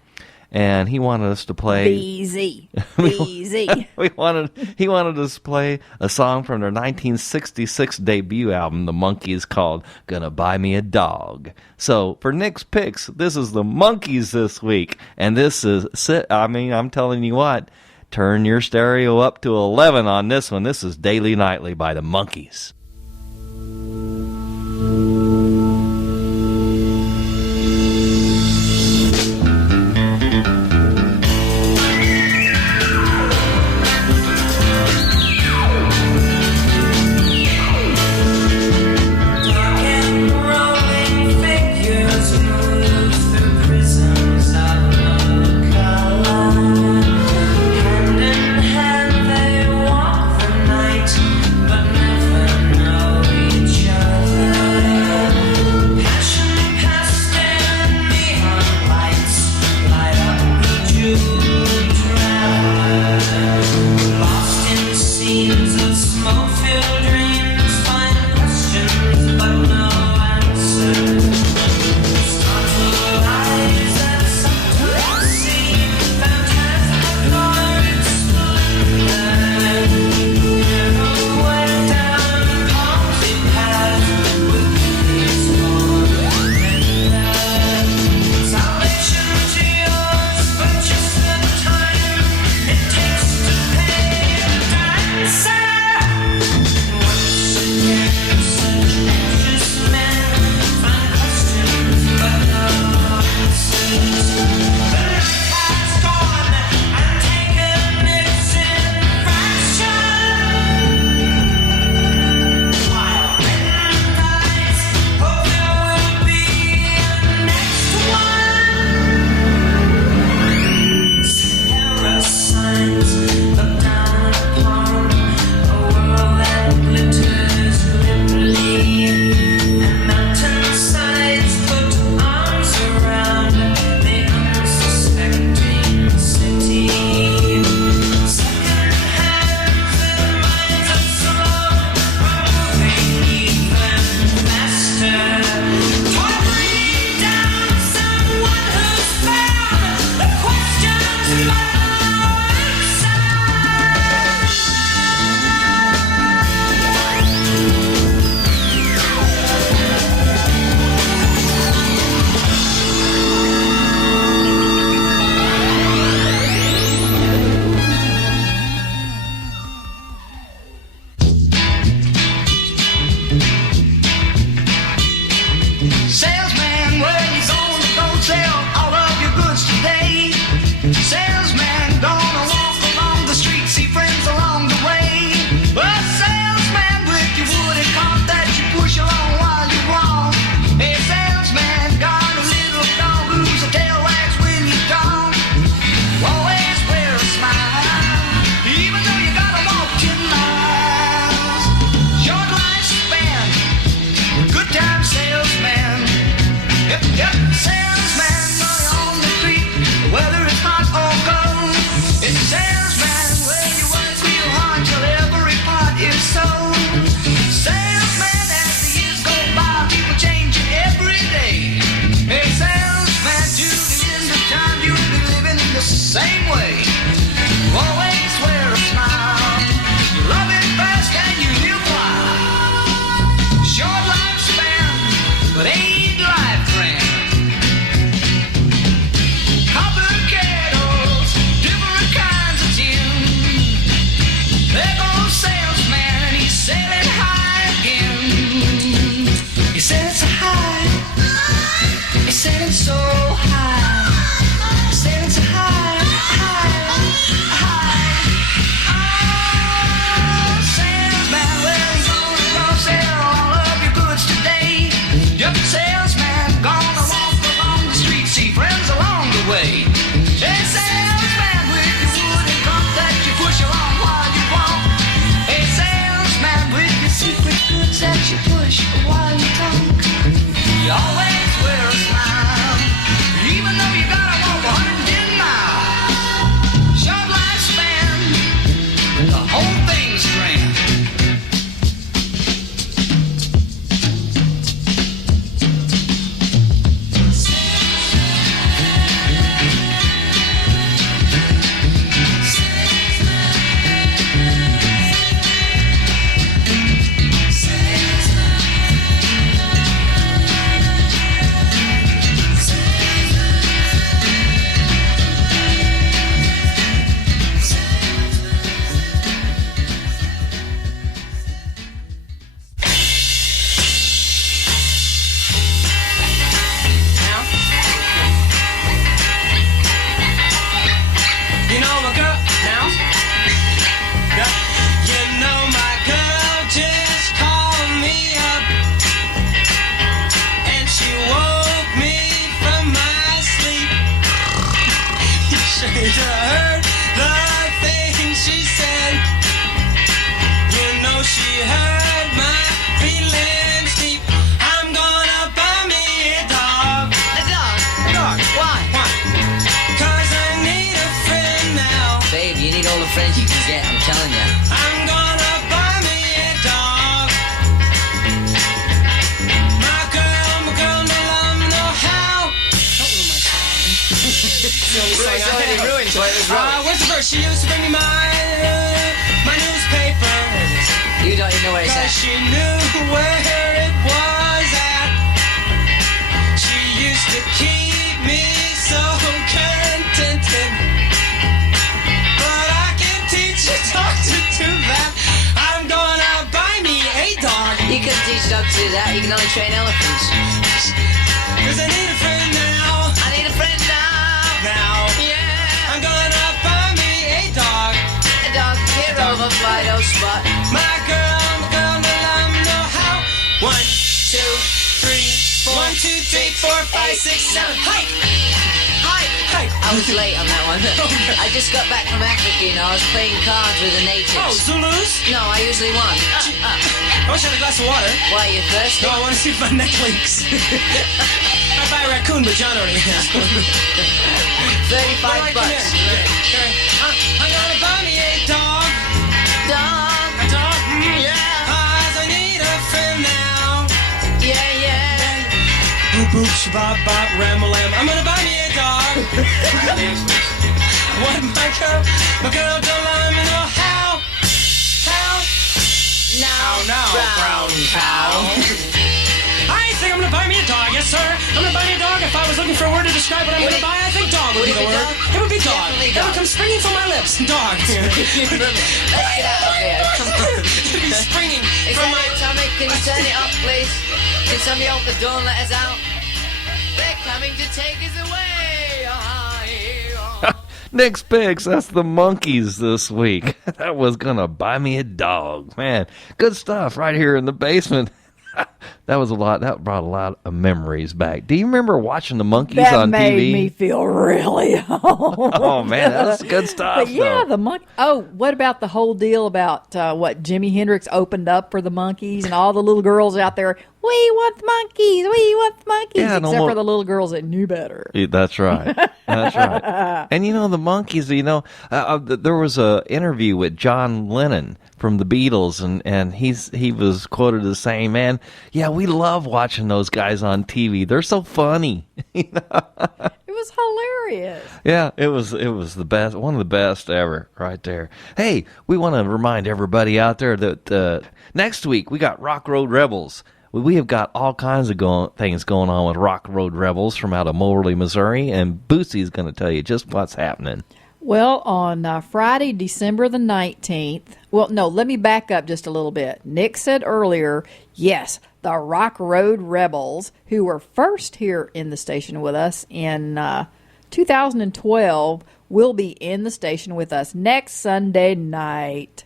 and he wanted us to play Easy. he wanted us to play a song from their 1966 debut album, The Monkees, called Gonna Buy Me a Dog. So for Nick's Picks, this is the Monkees this week, and this is I'm telling you what, turn your stereo up to 11 on this one. This is Daily Nightly by the Monkees. flash while you talk. You always wear a smile, even though you gotta walk 110 miles. Short lifespan, the whole thing's grand. Where's the verse? She used to bring me my newspaper. You don't even know what it said. 'Cause she knew where it was at. She used to keep me so contented. But I can teach a dog to do that. I'm gonna buy me a dog. You can teach a dog to do that. You can only train elephants. 'Cause I need a friend now. I need a friend now. Yeah. I'm gonna buy me a dog. A dog, get over Fido spot. My girl, no, know how. 1, 2, 3, 4. 1, 2, 3, 4, 5, 6, 7. Hike! Hike! I was late on that one. I just got back from Africa, you know. I was playing cards with the natives. Oh, Zulus? No, I usually won. I wish I had a glass of water. Why, you thirsty? No, I want to see if my neck leaks. I'd buy a raccoon, but John already has one. 35 bucks. I'm gonna buy me a dog. Dog. A dog? Yeah. 'Cause I need a friend now. Yeah. Boop, boop, shabab, bop, ram-a-lam. I'm gonna buy me a dog. What, my girl don't let me know how. Now, brown cow. I think I'm gonna buy me a dog, yes sir. I'm gonna buy me a dog. If I was looking for a word to describe what I'm gonna buy, I think dog would be the word. It would be dog. It would come springing from my lips. Dog. Let's get out of here. It would be springing from my... Tommy, can you turn it off, please? Can somebody open the door and let us out? They're coming to take us away. Nick's Picks, that's the Monkees this week. That was gonna buy me a dog. Man, good stuff right here in the basement. That was a lot. That brought a lot of memories back. Do you remember watching the Monkees on TV? That made me feel really old. Oh man, that's good stuff. But yeah, though. the monkey. Oh, what about the whole deal about what Jimi Hendrix opened up for the Monkees and all the little girls out there? We want the Monkees. We want the Monkees. Yeah, except for the little girls that knew better. Yeah, that's right. That's right. And you know the Monkees. You know, there was a interview with John Lennon from the Beatles, and he was quoted as saying, "Man, yeah, we love watching those guys on TV. They're so funny." It was hilarious. Yeah, it was the best, one of the best ever, right there. Hey, we want to remind everybody out there that next week we got Rock Road Rebels. We have got all kinds of things going on with Rock Road Rebels from out of Moberly, Missouri, and Bootsy is going to tell you just what's happening. Well, on Friday, December the 19th, well, no, let me back up just a little bit. Nick said earlier, yes, the Rock Road Rebels, who were first here in the station with us in 2012, will be in the station with us next Sunday night.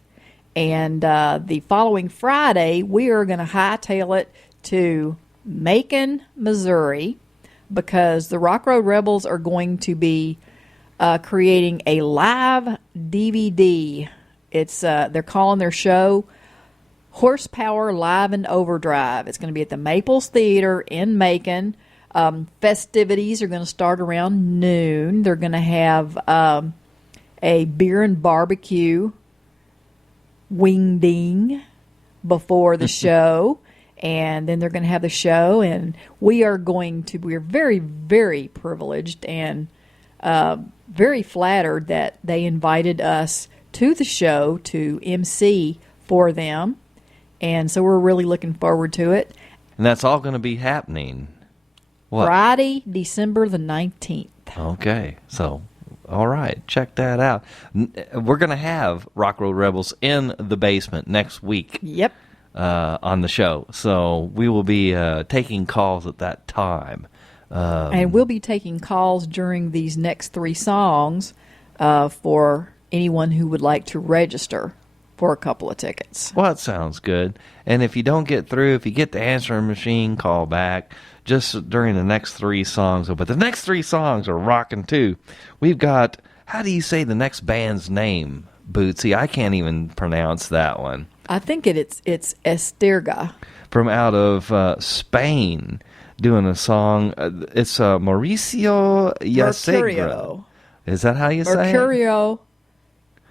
And the following Friday, we are going to hightail it to Macon, Missouri, because the Rock Road Rebels are going to be creating a live DVD. It's they're calling their show Horsepower Live and Overdrive. It's going to be at the Maples Theater in Macon. Festivities are going to start around noon. They're going to have a beer and barbecue wing ding before the show. And then they're going to have the show. And we're very, very privileged and very flattered that they invited us to the show to MC for them. And so we're really looking forward to it. And that's all going to be happening. What? Friday, December the 19th. Okay. So, all right. Check that out. We're going to have Rock Road Rebels in the basement next week. Yep. On the show. So we will be taking calls at that time. And we'll be taking calls during these next 3 songs for anyone who would like to register for a couple of tickets. Well, that sounds good. And if you don't get through, if you get the answering machine, call back just during the next 3 songs. But the next 3 songs are rocking too. We've got, how do you say the next band's name, Bootsy? I can't even pronounce that one. I think it's Estirga. From out of Spain, doing a song. It's Mauricio Yasegra. Is that how you say it? Mercurio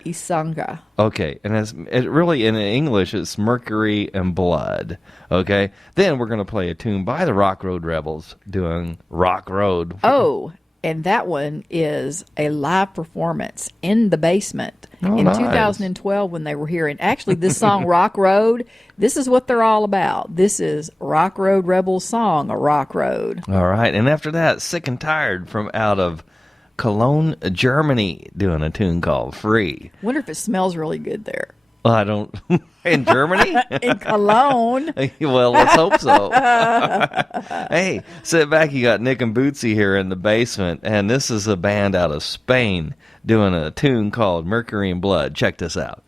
Isanga. Okay, and it really, in English, it's Mercury and Blood. Okay? Then we're going to play a tune by the Rock Road Rebels doing Rock Road. Oh, and that one is a live performance in the basement in nice. 2012 when they were here. And actually, this song, Rock Road, this is what they're all about. This is Rock Road Rebels' song, A Rock Road. All right, and after that, Sick and Tired from out of Cologne, Germany, doing a tune called Free. Wonder if it smells really good there. Well, I don't. In Germany? In Cologne. Well, let's hope so. Hey, sit back. You got Nick and Bootsy here in the basement, and this is a band out of Spain doing a tune called Mercury and Blood. Check this out.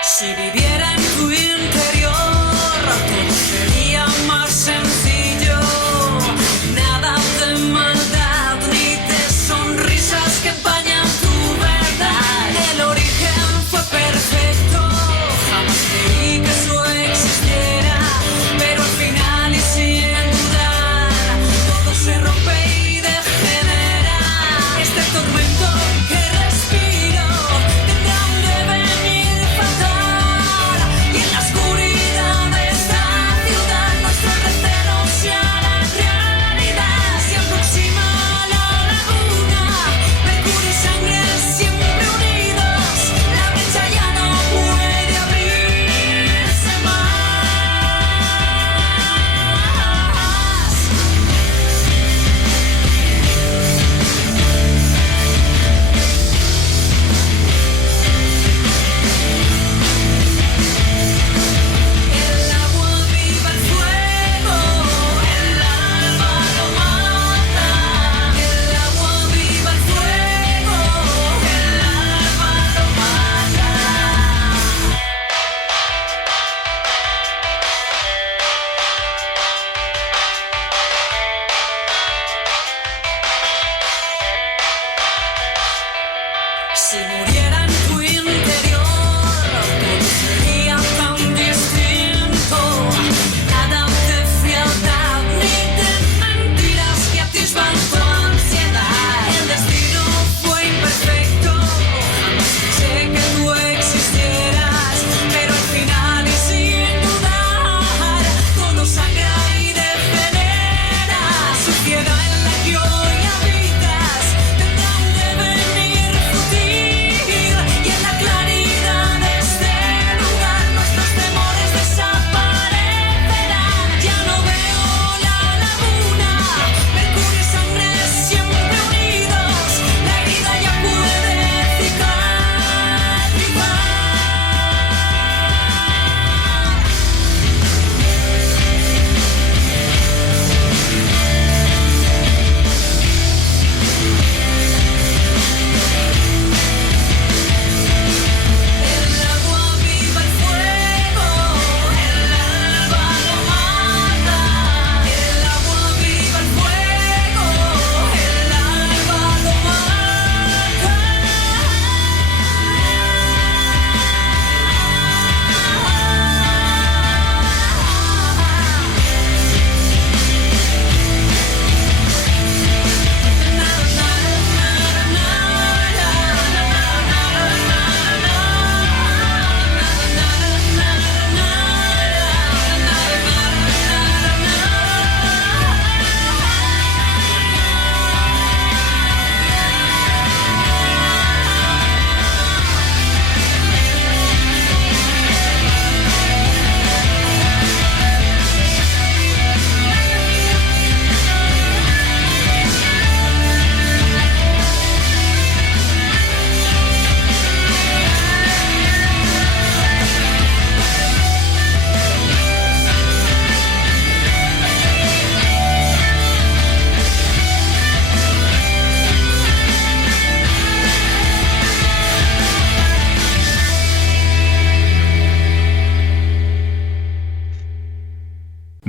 Si viviera en tu interior, todo sería más sencillo.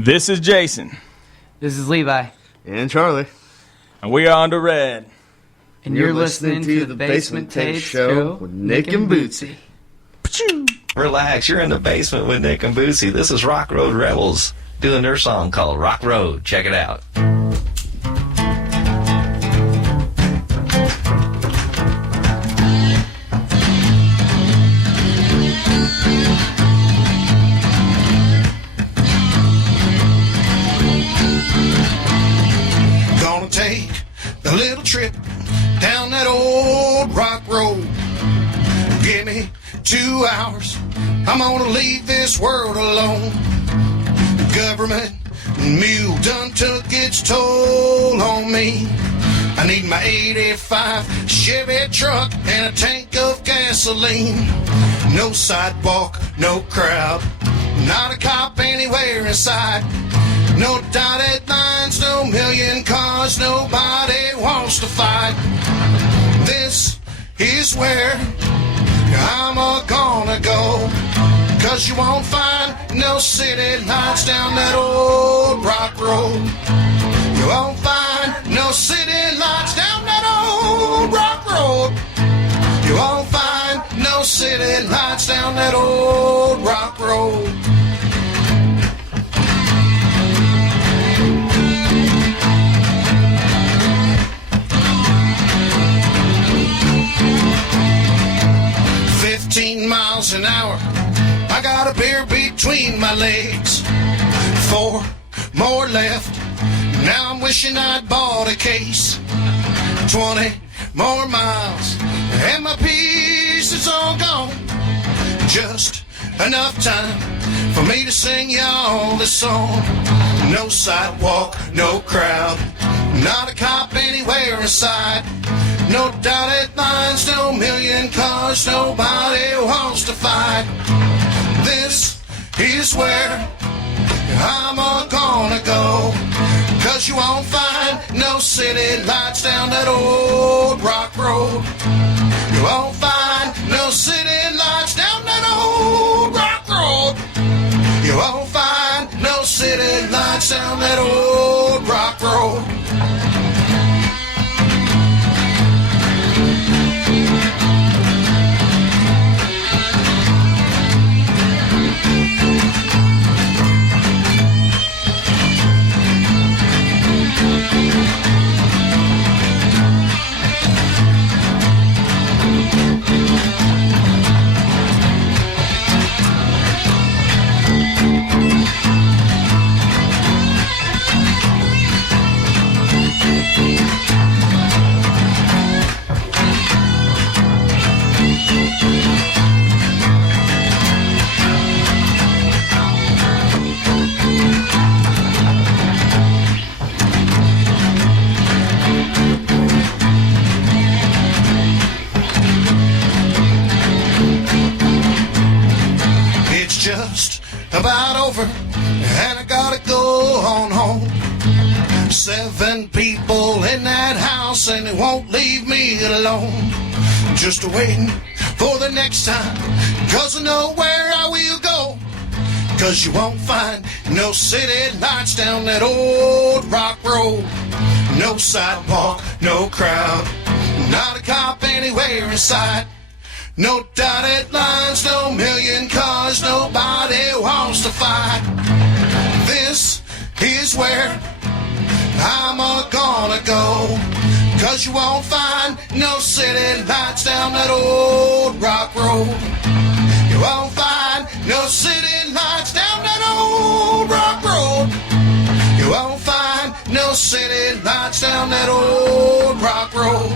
This is Jason. This is Levi. And Charlie. And we are under Red. And you're listening to the Basement Tape Show with Nick and Bootsy. Relax, you're in the basement with Nick and Bootsy. This is Rock Road Rebels doing their song called Rock Road. Check it out. Gonna take a little trip down that old rock road. Give me 2 hours, I'm gonna leave this world alone. Government mule done took its toll on me. I need my 85 Chevy truck and a tank of gasoline. No sidewalk, no crowd, not a cop anywhere inside. No dotted lines, no million cars, nobody wants to fight. This is where I'm gonna go, 'cause you won't find no city lights down that old rock road. You won't find no city lights down that old rock road. You won't find no city lights down that old rock road. Miles an hour, I got a beer between my legs. 4 more left, now I'm wishing I'd bought a case. 20 more miles, and my piece is all gone. Just enough time for me to sing y'all this song. No sidewalk, no crowd, not a cop anywhere inside. No dotted lines, no million cars, nobody wants to fight. This is where I'm gonna go, 'cause you won't find no city lights down that old rock road. You won't find no city lights down that old rock road. You won't find no city lights down that old rock road. Just about over, and I gotta go on home. 7 people in that house, and they won't leave me alone. Just waiting for the next time, 'cause I know where I will go. 'Cause you won't find no city lights down that old rock road. No sidewalk, no crowd, not a cop anywhere in sight. No dotted lines, no million cars, nobody wants to fight. This is where I'm gonna go, 'cause you won't find no city lights down that old rock road. You won't find no city lights down that old rock road. You won't find no city lights down that old rock road.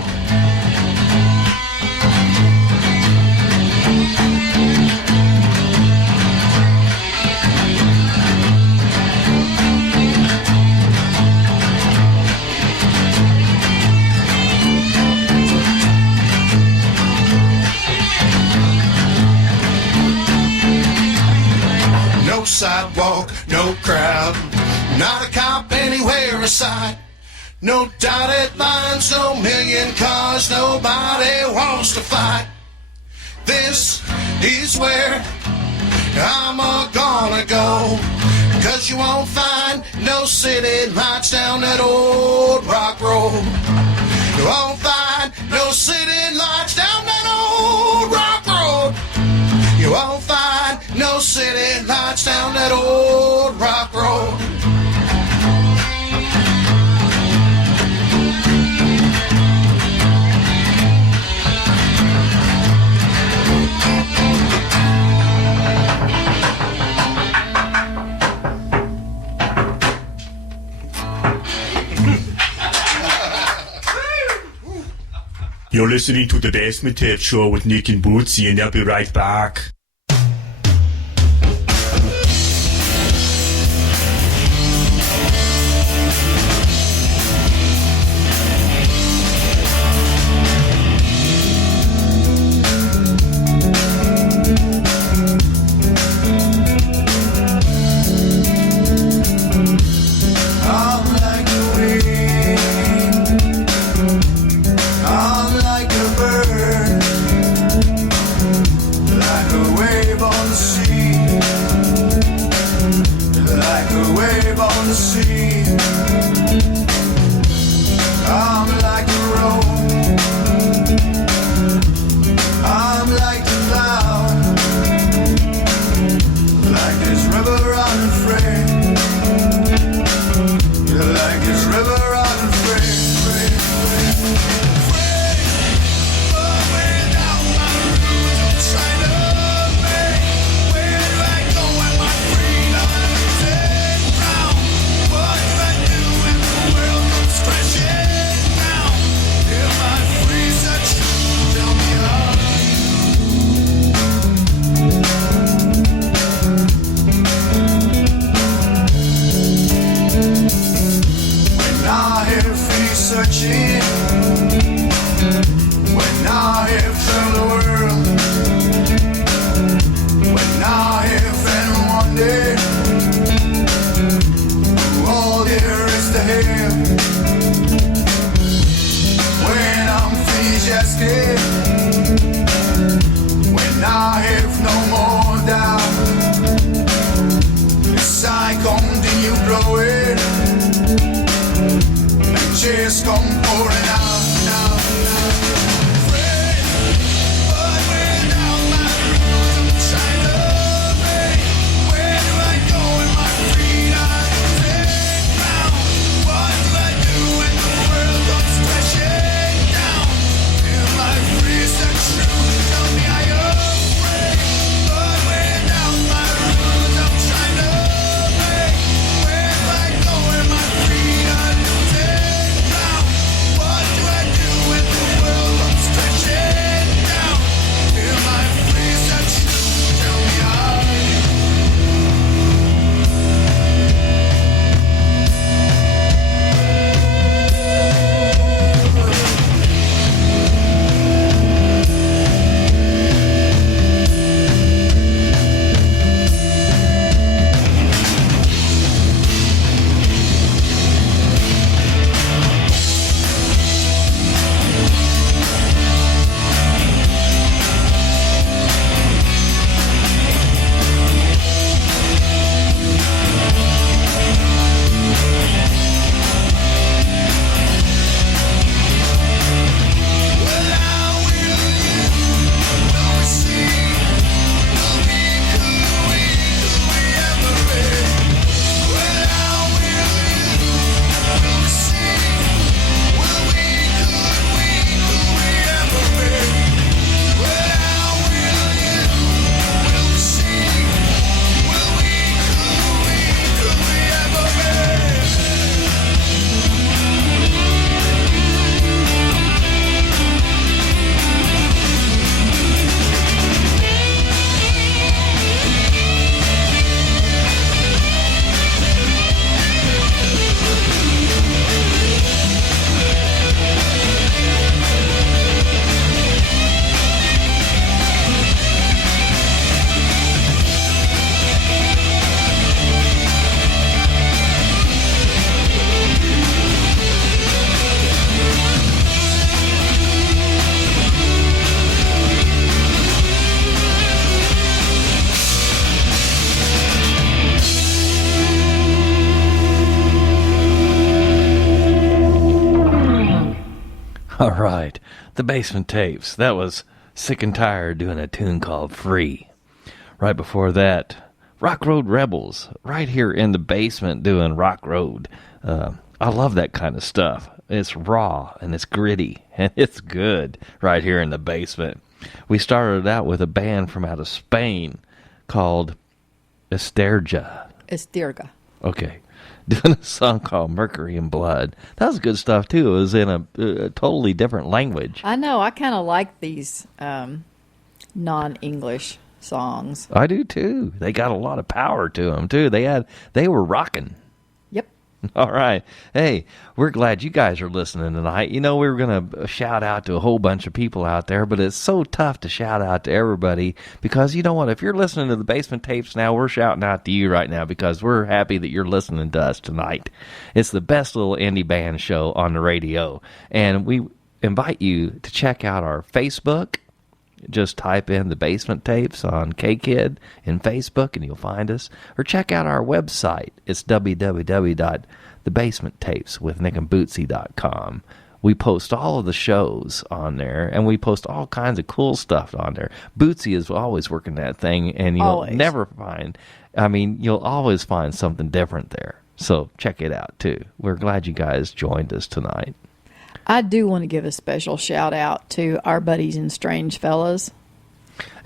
No sidewalk, no crowd, not a cop anywhere in sight. No dotted lines, no million cars, nobody wants to fight. This is where I'm gonna go, 'cause you won't find no city lights down that old rock road. You won't find no city lights down that old rock road. You won't find no city lights down that old rock road. You're listening to the Basement Tape Show with Nick and Bootsy, and they'll be right back. All right, the Basement Tapes. That was Sick and Tired doing a tune called Free. Right before that, Rock Road Rebels, right here in the basement doing Rock Road. I love that kind of stuff. It's raw and it's gritty and it's good right here in the basement. We started out with a band from out of Spain called Estirga. Estirga. Okay. Doing a song called Mercury and Blood. That was good stuff, too. It was in a totally different language. I know. I kind of like these non-English songs. I do, too. They got a lot of power to them, too. They were rocking. Yep. All right. Hey, we're glad you guys are listening tonight. You know, we were going to shout out to a whole bunch of people out there, but it's so tough to shout out to everybody because, you know what, if you're listening to the Basement Tapes now, we're shouting out to you right now because we're happy that you're listening to us tonight. It's the best little indie band show on the radio, and we invite you to check out our Facebook. Just type in the Basement Tapes on KKid in Facebook and you'll find us. Or check out our website. It's www.thebasementtapeswithnickandbootsy.com. We post all of the shows on there, and we post all kinds of cool stuff on there. Bootsy is always working that thing, and you'll you'll always find something different there. So check it out, too. We're glad you guys joined us tonight. I do want to give a special shout out to our buddies in Strange Fellas.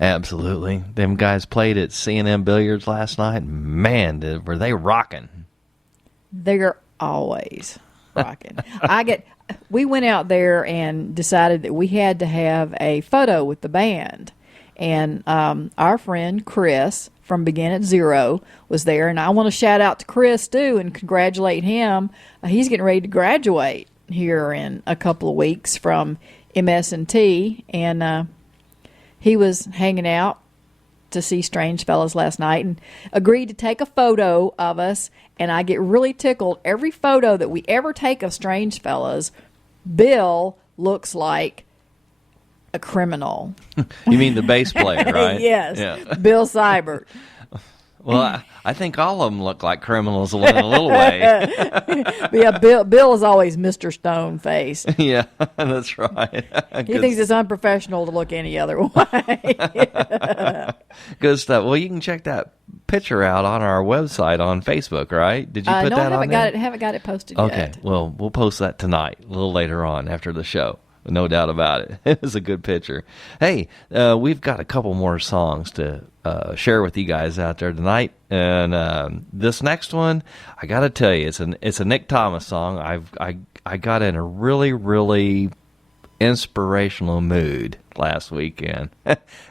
Absolutely. Them guys played at C&M Billiards last night. Man, were they rocking. They're always rocking. We went out there and decided that we had to have a photo with the band. And our friend Chris from Begin at Zero was there. And I want to shout out to Chris, too, and congratulate him. He's getting ready to graduate here in a couple of weeks from MS&T, and he was hanging out to see Strange Fellas last night and agreed to take a photo of us, and I get really tickled. Every photo that we ever take of Strange Fellas, Bill looks like a criminal. You mean the bass player, right? Yes, yeah. Bill Seibert. Well, I think all of them look like criminals in a little way. Yeah, Bill is always Mr. Stone face. Yeah, that's right. He thinks it's unprofessional to look any other way. Good stuff. Well, you can check that picture out on our website on Facebook, right? Did you put that on there? I haven't got it posted yet. yet. Okay, well, we'll post that tonight, a little later on after the show. No doubt about it. It was a good picture. Hey, we've got a couple more songs to share with you guys out there tonight, and this next one, I got to tell you, it's a Nick Thomas song. I got in a really, really inspirational mood last weekend.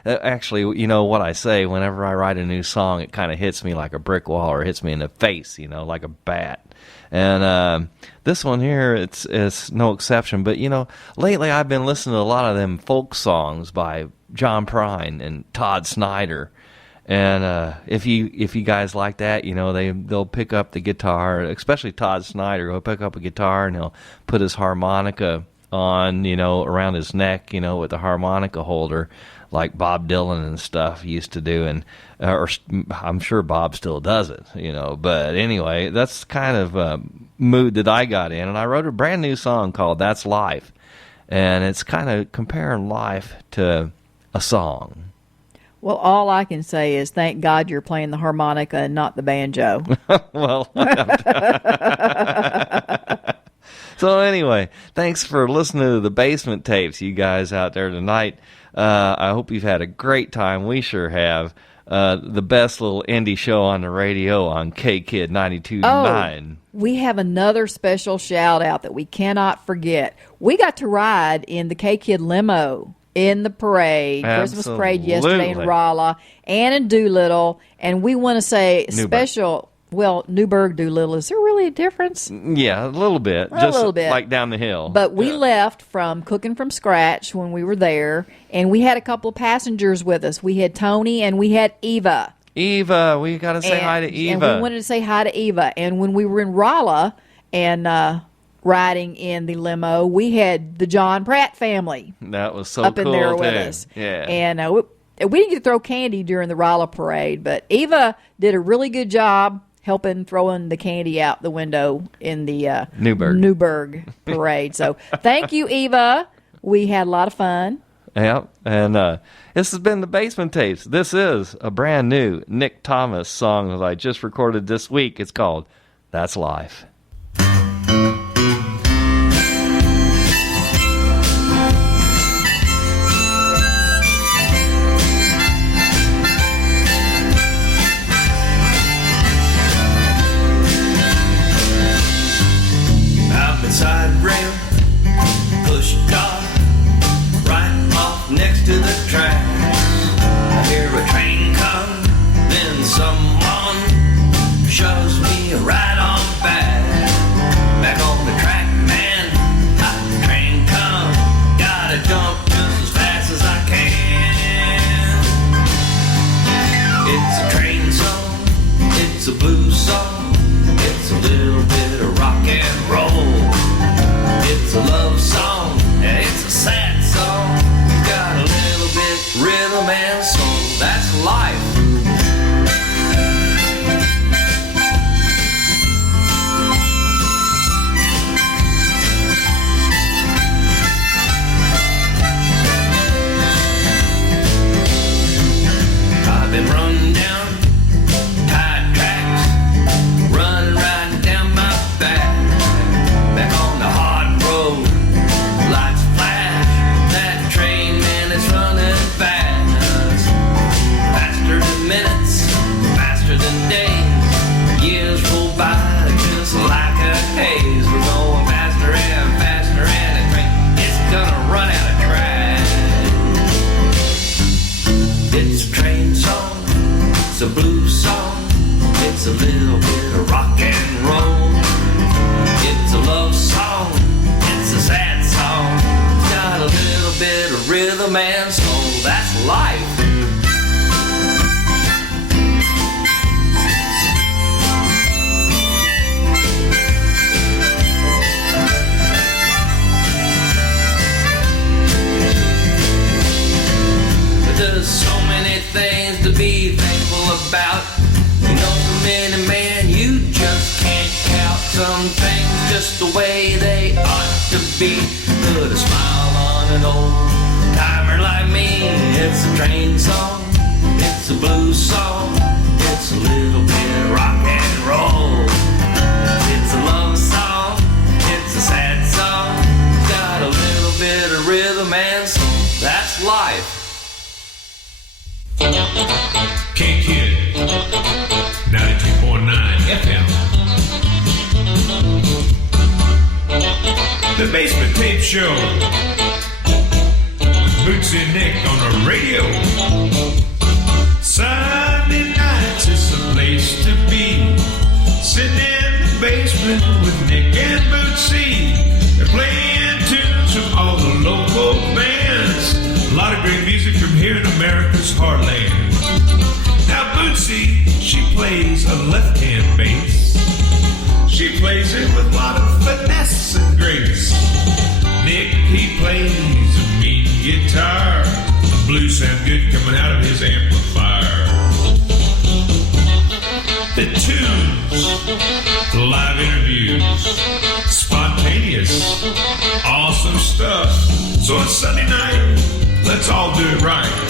Actually, you know what I say, whenever I write a new song, it kind of hits me like a brick wall or hits me in the face, like a bat. And this one here, it's no exception. But, lately I've been listening to a lot of them folk songs by John Prine and Todd Snyder. And if you guys like that, they'll pick up the guitar, especially Todd Snyder. He'll pick up a guitar and he'll put his harmonica on, around his neck, with the harmonica holder, like Bob Dylan and stuff used to do, and or I'm sure Bob still does it, But anyway, that's kind of mood that I got in, and I wrote a brand new song called "That's Life," and it's kind of comparing life to a song. Well, all I can say is thank God you're playing the harmonica and not the banjo. Well. So anyway, thanks for listening to the Basement Tapes, you guys out there tonight. I hope you've had a great time. We sure have. The best little indie show on the radio on KKid 92.9. We have another special shout out that we cannot forget. We got to ride in the KKid limo in the parade, Christmas parade yesterday in Rolla and in Doolittle, and we want to say special. Well, Newburgh, Doolittle, is there really a difference? Yeah, a little bit. A little bit. Like down the hill. But we left from Cooking from Scratch when we were there, and we had a couple of passengers with us. We had Tony and we had Eva. Eva, we got to say hi to Eva. And we wanted to say hi to Eva. And when we were in Rolla and riding in the limo, we had the John Pratt family. That was so up cool, in there too. with us. Yeah. And we didn't get to throw candy during the Rolla parade, but Eva did a really good job helping throwing the candy out the window in the Newburgh parade. So thank you, Eva. We had a lot of fun. Yeah, and this has been the Basement Tapes. This is a brand new Nick Thomas song that I just recorded this week. It's called That's Life. Side rail, push dog, right off next to the track. I hear a train come, then someone shoves me right on back. Back on the track, man, hot train come, gotta jump just as fast as I can. It's a train song, it's a blues song, it's a little bit of rock and roll. It's a love song, and it's a sad song. It's got a little bit rhythm and soul. That's life. I've been run down tight tracks, run right down my back. Back on the hard road, lights flash, that train, man, it's running fast. Faster than minutes, faster than days, years roll by just like a haze. We're going faster and faster, and the train, it's gonna run out of track. It's a train song, it's a blues song, it's a little bit of rock and roll. It's a love song, it's a sad song, it's got a little bit of rhythm and soul. That's life. But there's so many things to be thankful about. You know, so many, man, you just can't count some things just the way they ought to be. Put a smile on an old timer like me. It's a train song, it's a blues song, it's a little bit of rock and roll. It's a love song, it's a sad song, it's got a little bit of rhythm and soul. That's life. Can't Kid 92.9 FM. The Basement Tape Show with Bootsy and Nick on the radio. Sunday nights is the place to be. Sitting in the basement with Nick and Bootsy. They're playing tunes from all the local bands. A lot of great music from here in America's heartland. Now Bootsy, she plays a left-hand bass. She plays it with a lot of finesse and grace. Nick, he plays a mean guitar. The blues sound good coming out of his amplifier. The tunes, the live interviews, spontaneous, awesome stuff. So on Sunday night, let's all do it right.